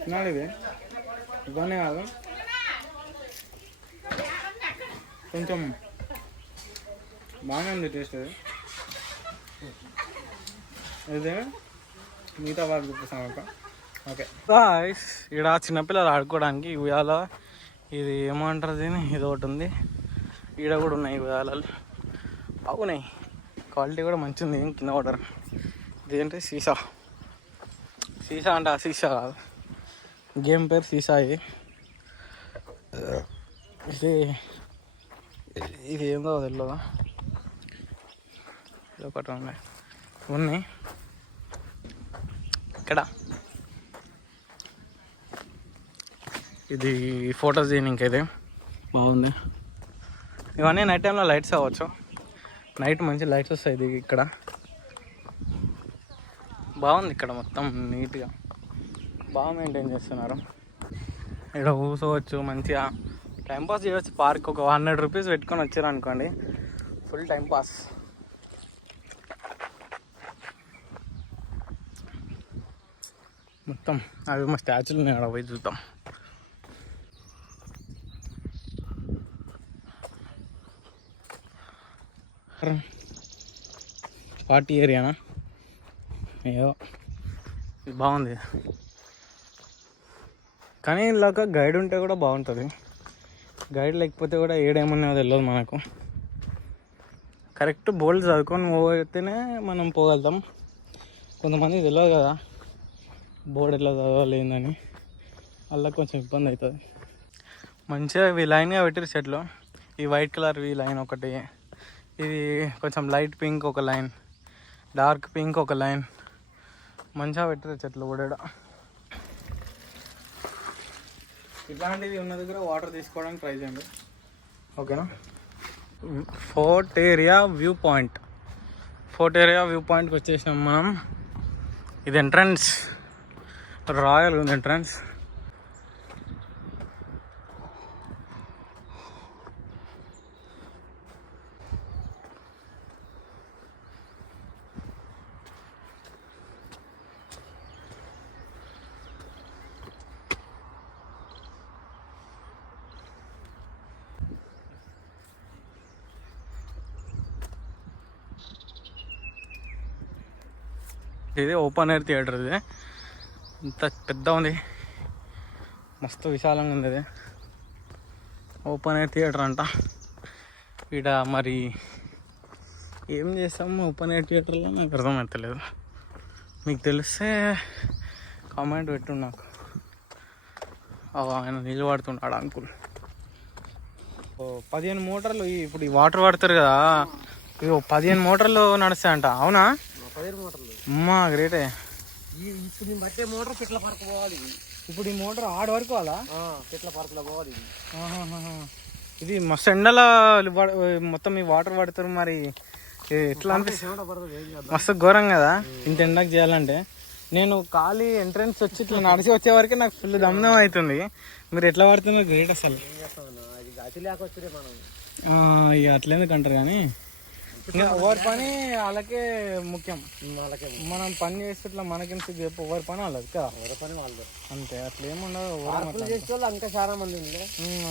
తినాలి, ఇది ఇబ్బంది కాదు. కొంచెం బాగానే ఉంది టేస్ట్. ఇది మిగతా వాళ్ళు చూపిస్తాం ఒక. ఓకే గాయ్స్, ఇక్కడ చిన్నపిల్లలు ఆడుకోవడానికి ఉయ్యాల, ఇది ఏమంటారు దీన్ని, ఇది ఒకటి ఉంది. ఈడ కూడా ఉన్నాయి ఉయ్యాలలు, బాగున్నాయి. క్వాలిటీ కూడా మంచిగా ఉంది, ఏం కింద పడరు. ఇదేంటి సీసా అంటే ఆ సీసా కాదు, గేమ్ పేరు సీసా. ఇది ఏందో తెలియదా, ఇది ఒకటి ఉన్నాయి ఇక్కడ. ఇది ఫొటోస్ తీయడానికి అయితే బాగుంది. ఇవన్నీ నైట్ టైంలో లైట్స్ అవ్వచ్చు, నైట్ మంచి లైట్స్ వస్తాయి. ఇది ఇక్కడ బాగుంది, ఇక్కడ మొత్తం నీట్గా బాగా మెయింటైన్ చేస్తున్నారు. ఇక్కడ కూర్చోవచ్చు, మంచిగా టైంపాస్ చేయవచ్చు. పార్క్ ఒక 100 రూపీస్ పెట్టుకొని వచ్చారు అనుకోండి, ఫుల్ టైంపాస్. మొత్తం అవి మా స్టాచ్యూలు ఉన్నాయి, అక్కడ పోయి చూద్దాం. పార్టీ ఏరియానా ఏదో బాగుంది, కానీ ఇలాగ గైడ్ ఉంటే కూడా బాగుంటుంది. గైడ్ లేకపోతే కూడా ఏడేమన్నా తెలియదు మనకు. కరెక్ట్ బోల్డ్ చదువుకొని పోతేనే మనం పోగలుగుతాం. కొంతమంది తెలియదు కదా బోర్డు ఎట్లా చదవాలి ఏందని, అలా కొంచెం ఇబ్బంది అవుతుంది. మంచిగా ఇవి లైన్గా పెట్టారు చెట్లు. ఈ వైట్ కలర్వి లైన్ ఒకటి, ఇది కొంచెం లైట్ పింక్ ఒక లైన్, డార్క్ పింక్ ఒక లైన్, మంచిగా పెట్టారు చెట్లు కూడా. ఇట్లాంటివి ఉన్న దగ్గర వాటర్ తీసుకోవడానికి ట్రై చేయండి, ఓకేనా. ఫోర్ట్ ఏరియా వ్యూ పాయింట్కి వచ్చేసినాం మనం. ఇది ఎంట్రన్స్, రాయల్ ఉంది ఎంట్రన్స్. ఇది ఓపెన్ ఎయిర్ థియేటర్. ఇది ఇంత పెద్ద ఉంది, మస్తు విశాలంగా ఉంది. ఇది ఓపెన్ ఎయిర్ థియేటర్ అంట. ఇక్కడ మరి ఏం చేస్తాం ఓపెన్ ఎయిర్ థియేటర్లో నాకు అర్థమవుతలేదు. మీకు తెలిస్తే కామెంట్ పెట్టు నాకు. ఆయన నీళ్ళు పడుతున్నాడు అంకుల్. 15 మోటార్లు ఇప్పుడు ఈ వాటర్ పడతారు కదా, ఇవి 15 మోటార్లు నడుస్తాయంట. అవునా? 15 మోటార్లు. అమ్మా గ్రేటే. ఇప్పుడు నేను బట్టే మోటార్ చెట్ల పార్క్ పోవాలి. ఇప్పుడు ఈ మోటార్ ఆడ వరకు అలా చెట్ల పార్కులో పోవాలి. ఇది మస్తు ఎండల మొత్తం ఈ వాటర్ పడతారు. మరి ఎట్లా అనిపిస్తుంది? మస్తు ఘోరం కదా ఇంత ఎండకు చేయాలంటే. నేను ఖాళీ ఎంట్రన్స్ వచ్చి ఇట్లా నడిచి వచ్చే వరకే నాకు ఫుల్ దమ్దం అవుతుంది. మీరు ఎట్లా పడుతున్నారు? గ్రేట్ అసలు. ఇక అట్లెందుకు అంటారు కానీ ఇంకా ఎవరి పని వాళ్ళకే ముఖ్యం. మనం పని చేస్తే ఇట్లా మనకి చెప్పు ఎవరి పని వాళ్ళది కదా, ఎవరి పని వాళ్ళు అంతే. అట్లా ఏముండదు. చేసే వాళ్ళు ఇంకా చాలా మంది ఉండే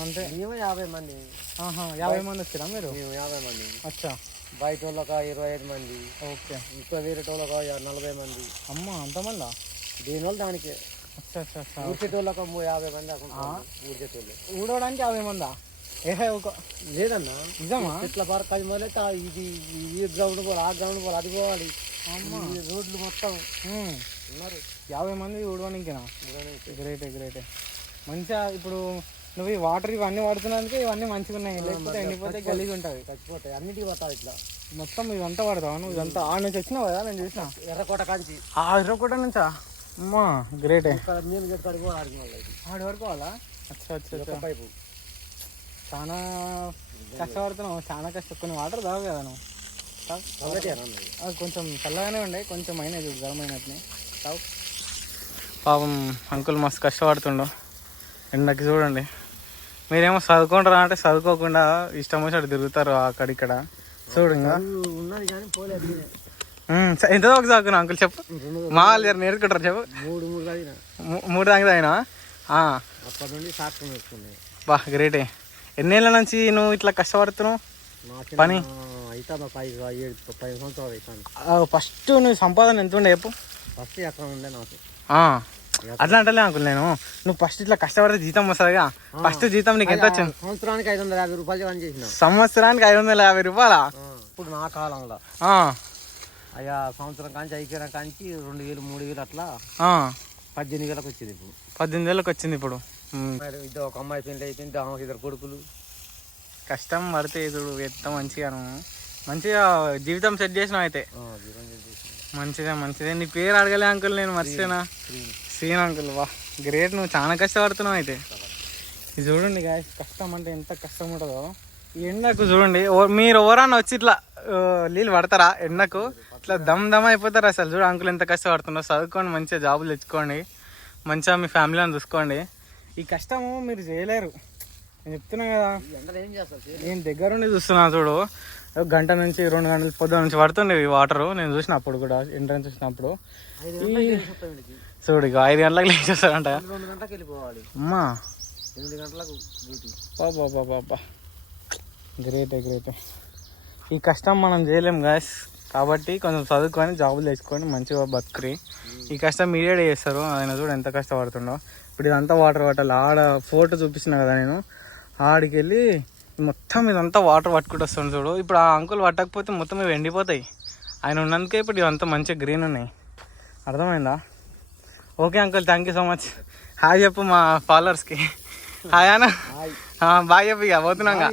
అంతే. 50 మంది. 50 మంది వచ్చారా మీరు? 50 మంది. అచ్చా. బయట వాళ్ళు ఒక 25 మంది. ఓకే. ఇంకా వేరే వాళ్ళు ఒక 40 మంది. అమ్మ అంతమందా? దీనివల్ల దానికే. అచ్చా. ఊడ్చేటోళ్ళు ఒక 50 మంది. ఊడ్చేటోళ్ళు ఊడవడానికి 50 మందా? లేదన్నా నిజమా? ఇట్లా పార్క్ అది మళ్ళీ ఇది ఈ గ్రౌండ్ పోవాలి, ఆ గ్రౌండ్ పోవాలి, అది పోవాలి. రోడ్లు మొత్తం ఉన్నారు 50 మంది ఊడవడానికేనా? గ్రేటే. మంచిగా ఇప్పుడు నువ్వు ఈ వాటర్ ఇవన్నీ పడుతున్నందుకే ఇవన్నీ మంచిగా ఉన్నాయి. లేకపోతే ఎండిపోతే గలీజ్ ఉంటుంది, చచ్చిపోతాయి. అన్నిటికీ పడతావు ఇట్లా మొత్తం. ఇదంతా పడతావు నువ్వు? ఇదంతా ఆడ నుంచి వచ్చినావు కదా, నేను చూసిన. ఎర్రకోట కాంచి. ఎర్రకోట నుంచా? అమ్మా గ్రేటే. నేను కడిగి ఆడి వరకు అలా. అచ్చా. పైపు చాలా కష్టపడుతున్నావు, చాలా కష్టం. కొన్ని వాటర్ తాగు కదా నువ్వు. అది కొంచెం చల్లగానే ఉండే, కొంచెం అయినా చూడు గరమైనట్టునే తాగు. పాపం అంకుల్ మస్తు కష్టపడుతుండు ఎండకి. చూడండి మీరేమో చదువుకుంటారా అంటే చదువుకోకుండా ఇష్టం వచ్చినట్టు తిరుగుతారు అక్కడిక్కడ. చూడు ఇంకా ఉన్నది కానీ పోలేదు. ఎంత దాకా చదువుకున్నావు అంకుల్ చెప్పు? మా వాళ్ళు నేర్చుకుంటారు చెప్పు. 3 దాకా తాగినా? అప్పటి నుండి సాక్షం వేసుకున్నాయి. బా గ్రేటే. ఎన్నేళ్ళ నుంచి నువ్వు ఇట్లా కష్టపడుతున్నావు పని? అయితే 10 సంవత్సరాలు అవుతాను. ఫస్ట్ నువ్వు సంపాదన ఎంత ఉండే చెప్పు? ఫస్ట్ ఎక్కడ ఉండే నాకు. అట్లా అంటలే అంకుల్ నేను. నువ్వు ఫస్ట్ ఇట్లా కష్టపడితే జీతం వస్తుందిగా. ఫస్ట్ జీతం నీకు ఎంత వచ్చింది? సంవత్సరానికి 550 రూపాయలు పని చేసిన. సంవత్సరానికి 550 రూపాయలా? ఇప్పుడు నా కాలంలో అయ్యా సంవత్సరం కాంచి అయిపోయిన కాంచి 2000 3000 అట్లా 18,000 వచ్చింది. ఇప్పుడు 18,000 వచ్చింది ఇప్పుడు. ఇద్దరు ఒక అమ్మాయి పెళ్లి అయిపోయింది, 2 కొడుకులు. కష్టం పడితే చూడు ఎంత మంచిగా జీవితం సెట్ చేసినావు అయితే. మంచిదే. నీ పేరు అడగలే అంకుల్, నేను మర్చిపోయినా. శ్రీన్ అంకుల్. వా గ్రేట్. నువ్వు చాలా కష్టపడుతున్నావు అయితే. ఇది చూడండి గాయస్, కష్టం అంటే ఎంత కష్టం ఉంటుందో. ఈ ఎండకు చూడండి, మీరు ఎవరన్నా వచ్చి ఇట్లా నీళ్ళు పడతారా ఎండకు? ఇట్లా దమ్ అయిపోతారు అసలు. చూడు అంకుల్ ఎంత కష్టపడుతున్నావు. చదువుకోండి, మంచిగా జాబులు తెచ్చుకోండి, మంచిగా మీ ఫ్యామిలీని చూసుకోండి. ఈ కష్టము మీరు చేయలేరు, నేను చెప్తున్నా కదా. నేను దగ్గరుండి చూస్తున్నా చూడు. 1 గంట నుంచి 2 గంటలు పొద్దున నుంచి పడుతుండే ఈ వాటరు. నేను చూసినప్పుడు కూడా ఎంట్రన్స్ చూసినప్పుడు చూడు ఇక 5 గంటలకు లేచేస్తారంట. 2 గంటలకు వెళ్ళిపోవాలి. అమ్మా 8 గంటలకు డ్యూటీ. బాబా గ్రేటే. ఈ కష్టం మనం చేయలేం గాయస్. కాబట్టి కొంచెం చదువుకొని జాబులు తెచ్చుకొని మంచిగా బతుకురి. ఈ కష్టం మీడియాడే చేస్తారు. ఆయన చూడు ఎంత కష్టపడుతుండో. ఇప్పుడు ఇదంతా వాటర్ పట్టాలి. ఆడ ఫోటో చూపిస్తున్నా కదా నేను, ఆడికి వెళ్ళి మొత్తం ఇదంతా వాటర్ పట్టుకుంటూ వస్తుంది చూడు. ఇప్పుడు ఆ అంకుల్ పట్టకపోతే మొత్తం ఇవి ఎండిపోతాయి. ఆయన ఉన్నందుకే ఇప్పుడు ఇవంతా మంచిగా గ్రీన్ ఉన్నాయి. అర్థమైందా? Okay uncle, thank you so much. Hi చెప్పు మా ఫాలోవర్స్కి. హాయ్ అన్న. బాయ్ చెప్పు. ఇక పోతున్నాగా.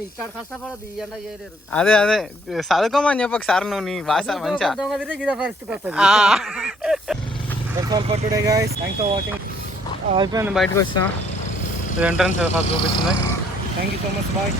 అదే చదువుకోమని చెప్పు ఒకసారి నువ్వు. నీ భాష మంచిగా. Today guys, thanks for watching. అయిపోయింది, బయటకు వచ్చిన. ఎంట్రన్స్ ఫస్ట్ చూపిస్తుంది. Thank you so much. Bye.